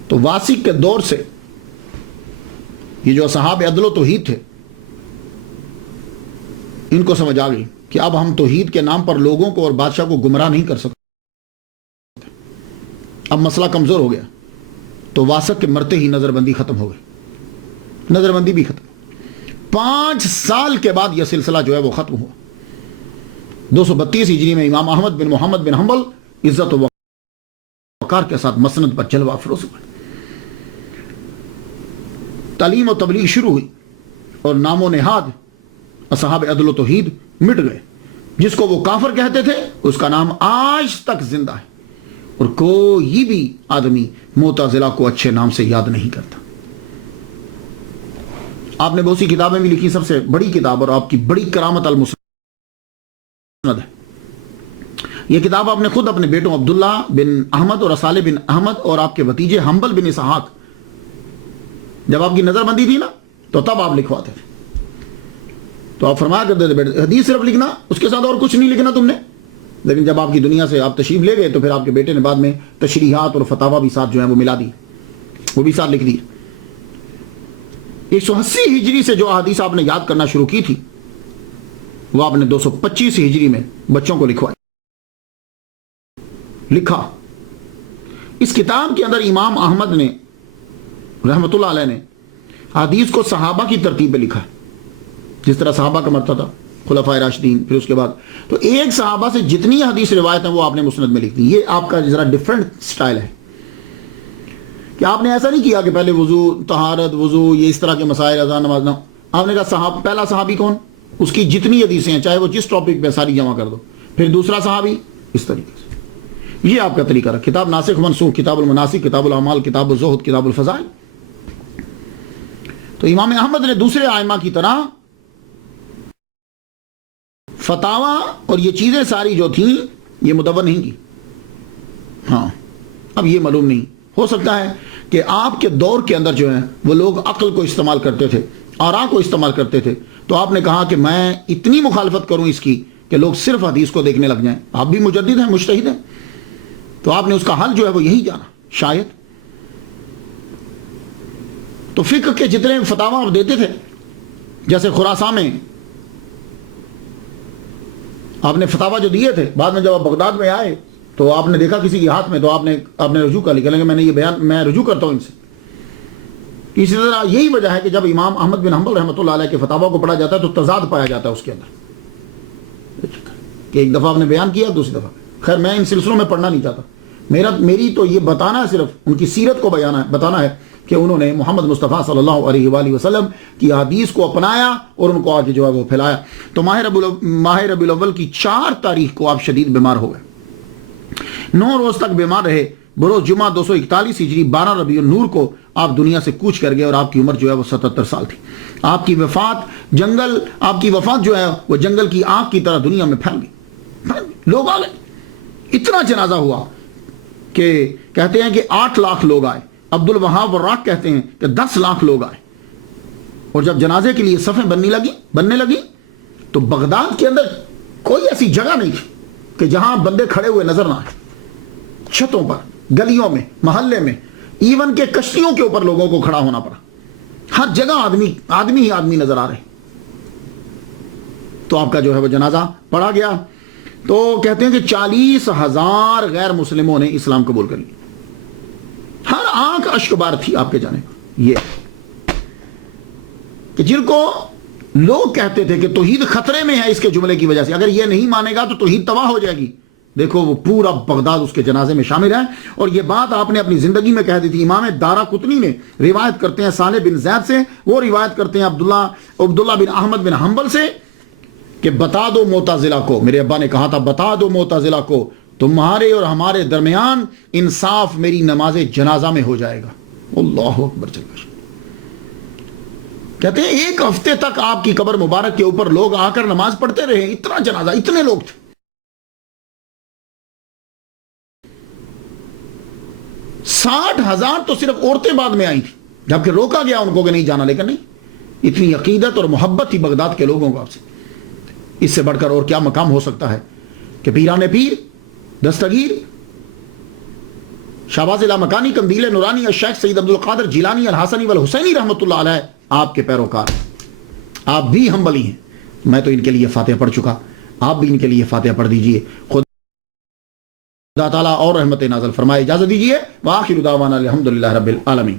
تو واسق کے دور سے یہ جو اصحاب عدل و توحید تھے ان کو سمجھ آ گئی کہ اب ہم توحید کے نام پر لوگوں کو اور بادشاہ کو گمراہ نہیں کر سکتے، اب مسئلہ کمزور ہو گیا۔ تو واسق کے مرتے ہی نظر بندی ختم ہو گئی، نظر بندی بھی ختم۔ 5 سال کے بعد یہ سلسلہ جو ہے وہ ختم ہوا۔ 232 ہجری میں امام احمد بن محمد بن حنبل عزت و وقار کے ساتھ مسند پر جلوہ افروز ہوئے، تعلیم و تبلیغ شروع ہوئی، اور نام و نہاد اصحاب عدل و توحید مٹ گئے۔ جس کو وہ کافر کہتے تھے اس کا نام آج تک زندہ ہے، اور کوئی بھی آدمی معتزلہ کو اچھے نام سے یاد نہیں کرتا۔ آپ نے بہت سی کتابیں بھی لکھی، سب سے بڑی کتاب اور آپ کی بڑی کرامت المسند ہے۔ یہ کتاب آپ نے خود اپنے بیٹوں عبداللہ بن احمد اور صالح بن احمد اور آپ کے بھتیجے حنبل بن اسحاق، جب آپ کی نظر بندی تھی نا تو تب آپ لکھواتے تھے، تو آپ فرمایا کرتے تھے بیٹے حدیث صرف لکھنا، اس کے ساتھ اور کچھ نہیں لکھنا تم نے۔ لیکن جب آپ کی دنیا سے آپ تشریف لے گئے تو پھر آپ کے بیٹے نے بعد میں تشریحات اور فتاوی بھی ساتھ جو ہیں وہ ملا دی، وہ بھی ساتھ لکھ دی۔ 180 ہجری سے جو احادیث آپ نے یاد کرنا شروع کی تھی وہ آپ نے 225 ہجری میں بچوں کو لکھا۔ اس کتاب کے اندر امام احمد نے رحمت اللہ علیہ نے حدیث کو صحابہ کی ترتیب پہ لکھا ہے، جس طرح صحابہ کا مرتبہ تھا، خلفائے راشدین، پھر اس کے بعد تو ایک صحابہ سے جتنی حدیث روایت ہیں وہ آپ نے مسند میں لکھ دی۔ یہ آپ کا ذرا ڈیفرنٹ سٹائل ہے کہ آپ نے ایسا نہیں کیا کہ پہلے وضو، طہارت، وضو، یہ اس طرح کے مسائل، اذان، نماز، نہ، آپ نے کہا پہلا صحابی کون، اس کی جتنی حدیثیں ہیں چاہے وہ جس ٹاپک پہ ساری جمع کر دو، پھر دوسرا صحابی، اس طریقے سے۔ یہ آپ کا طریقہ رہا، کتاب ناسخ منسوخ، کتاب المناسک، کتاب الاعمال، کتاب الزہد، کتاب الفضائل۔ تو امام احمد نے دوسرے ائمہ کی طرح فتاوی اور یہ چیزیں ساری جو تھیں یہ مدون نہیں کی۔ ہاں، اب یہ معلوم نہیں، ہو سکتا ہے کہ آپ کے دور کے اندر جو ہیں وہ لوگ عقل کو استعمال کرتے تھے، آراء کو استعمال کرتے تھے، تو آپ نے کہا کہ میں اتنی مخالفت کروں اس کی کہ لوگ صرف حدیث کو دیکھنے لگ جائیں۔ آپ بھی مجدد ہیں، مجتہد ہیں، تو آپ نے اس کا حل جو ہے وہ یہی جانا شاید۔ تو فقہ کے جتنے فتاوی آپ دیتے تھے، جیسے خراسان میں آپ نے فتاوی جو دیے تھے، بعد میں جب آپ بغداد میں آئے تو آپ نے دیکھا کسی کے ہاتھ میں، تو آپ نے رجوع کر لی، کہ میں نے یہ بیان میں رجوع کرتا ہوں ان سے۔ اسی طرح یہی وجہ ہے کہ جب امام احمد بن حنبل رحمۃ اللہ علیہ کے فتاوی کو پڑھا جاتا ہے تو تضاد پایا جاتا ہے اس کے اندر، کہ ایک دفعہ آپ نے بیان کیا، دوسری دفعہ۔ خیر میں ان سلسلوں میں پڑھنا نہیں چاہتا، میری تو یہ بتانا ہے، صرف ان کی سیرت کو بتانا ہے کہ انہوں نے محمد مصطفیٰ صلی اللہ علیہ وآلہ وسلم کی حدیث کو اپنایا اور ان کو آگے جو ہے وہ پھیلایا۔ تو ماہ ربیع الاول کی 4 تاریخ کو آپ شدید بیمار ہو گئے، 9 روز تک بیمار رہے۔ بروز جمعہ 241 ہجری 12 ربیع النور کو آپ دنیا سے کوچ کر گئے، اور آپ کی عمر جو ہے وہ 77 سال تھی۔ آپ کی وفات جو ہے وہ جنگل کی آگ کی طرح دنیا میں پھیل گئی، لوگ آ گئے، اتنا جنازہ ہوا کہ کہتے ہیں کہ 8 لاکھ لوگ آئے، عبد الوہاب وراق کہتے ہیں کہ 10 لاکھ لوگ آئے، اور جب جنازے کے لیے صفیں بننے لگی تو بغداد کے اندر کوئی ایسی جگہ نہیں تھی کہ جہاں بندے کھڑے ہوئے نظر نہ آئے، چھتوں پر، گلیوں میں، محلے میں، ایون کہ کشتیوں کے اوپر لوگوں کو کھڑا ہونا پڑا، ہر جگہ آدمی ہی آدمی نظر آ رہے۔ تو آپ کا جو ہے وہ جنازہ پڑھا گیا، تو کہتے ہیں کہ 40,000 غیر مسلموں نے اسلام قبول کر لی، ہر آنکھ اشک بار تھی آپ کے جانب۔ یہ کہ جن کو لوگ کہتے تھے کہ توحید خطرے میں ہے اس کے جملے کی وجہ سے، اگر یہ نہیں مانے گا تو توحید تباہ ہو جائے گی، دیکھو وہ پورا بغداد اس کے جنازے میں شامل ہے۔ اور یہ بات آپ نے اپنی زندگی میں کہہ دی تھی۔ امام دارا قطنی نے روایت کرتے ہیں صالح بن زید سے، وہ روایت کرتے ہیں عبداللہ بن احمد بن حنبل سے کہ بتا دو معتزلہ کو، میرے ابا نے کہا تھا بتا دو معتزلہ کو تمہارے اور ہمارے درمیان انصاف میری نماز جنازہ میں ہو جائے گا۔ اللہ اکبر۔ کہتے ہیں 1 ہفتے تک آپ کی قبر مبارک کے اوپر لوگ آ کر نماز پڑھتے رہے، اتنا جنازہ، اتنے لوگ تھے۔ 60,000 تو صرف عورتیں بعد میں آئی تھی، جبکہ روکا گیا ان کو کہ نہیں جانا، لیکن نہیں، اتنی عقیدت اور محبت تھی بغداد کے لوگوں کو آپ سے۔ اس سے بڑھ کر اور کیا مقام ہو سکتا ہے کہ پیران پیر، دستگیر، شہباز لامکانی، قندیل نورانی، الشیخ سید عبد القادر جیلانی الحسنی والحسینی رحمۃ اللہ علیہ آپ کے پیروکار، آپ بھی حنبلی ہیں۔ میں تو ان کے لیے فاتحہ پڑھ چکا، آپ بھی ان کے لیے فاتحہ پڑھ دیجئے۔ خدا تعالیٰ اور رحمت نازل فرمائے۔ اجازت دیجئے، وآخر دعوانا الحمدللہ رب العالمین۔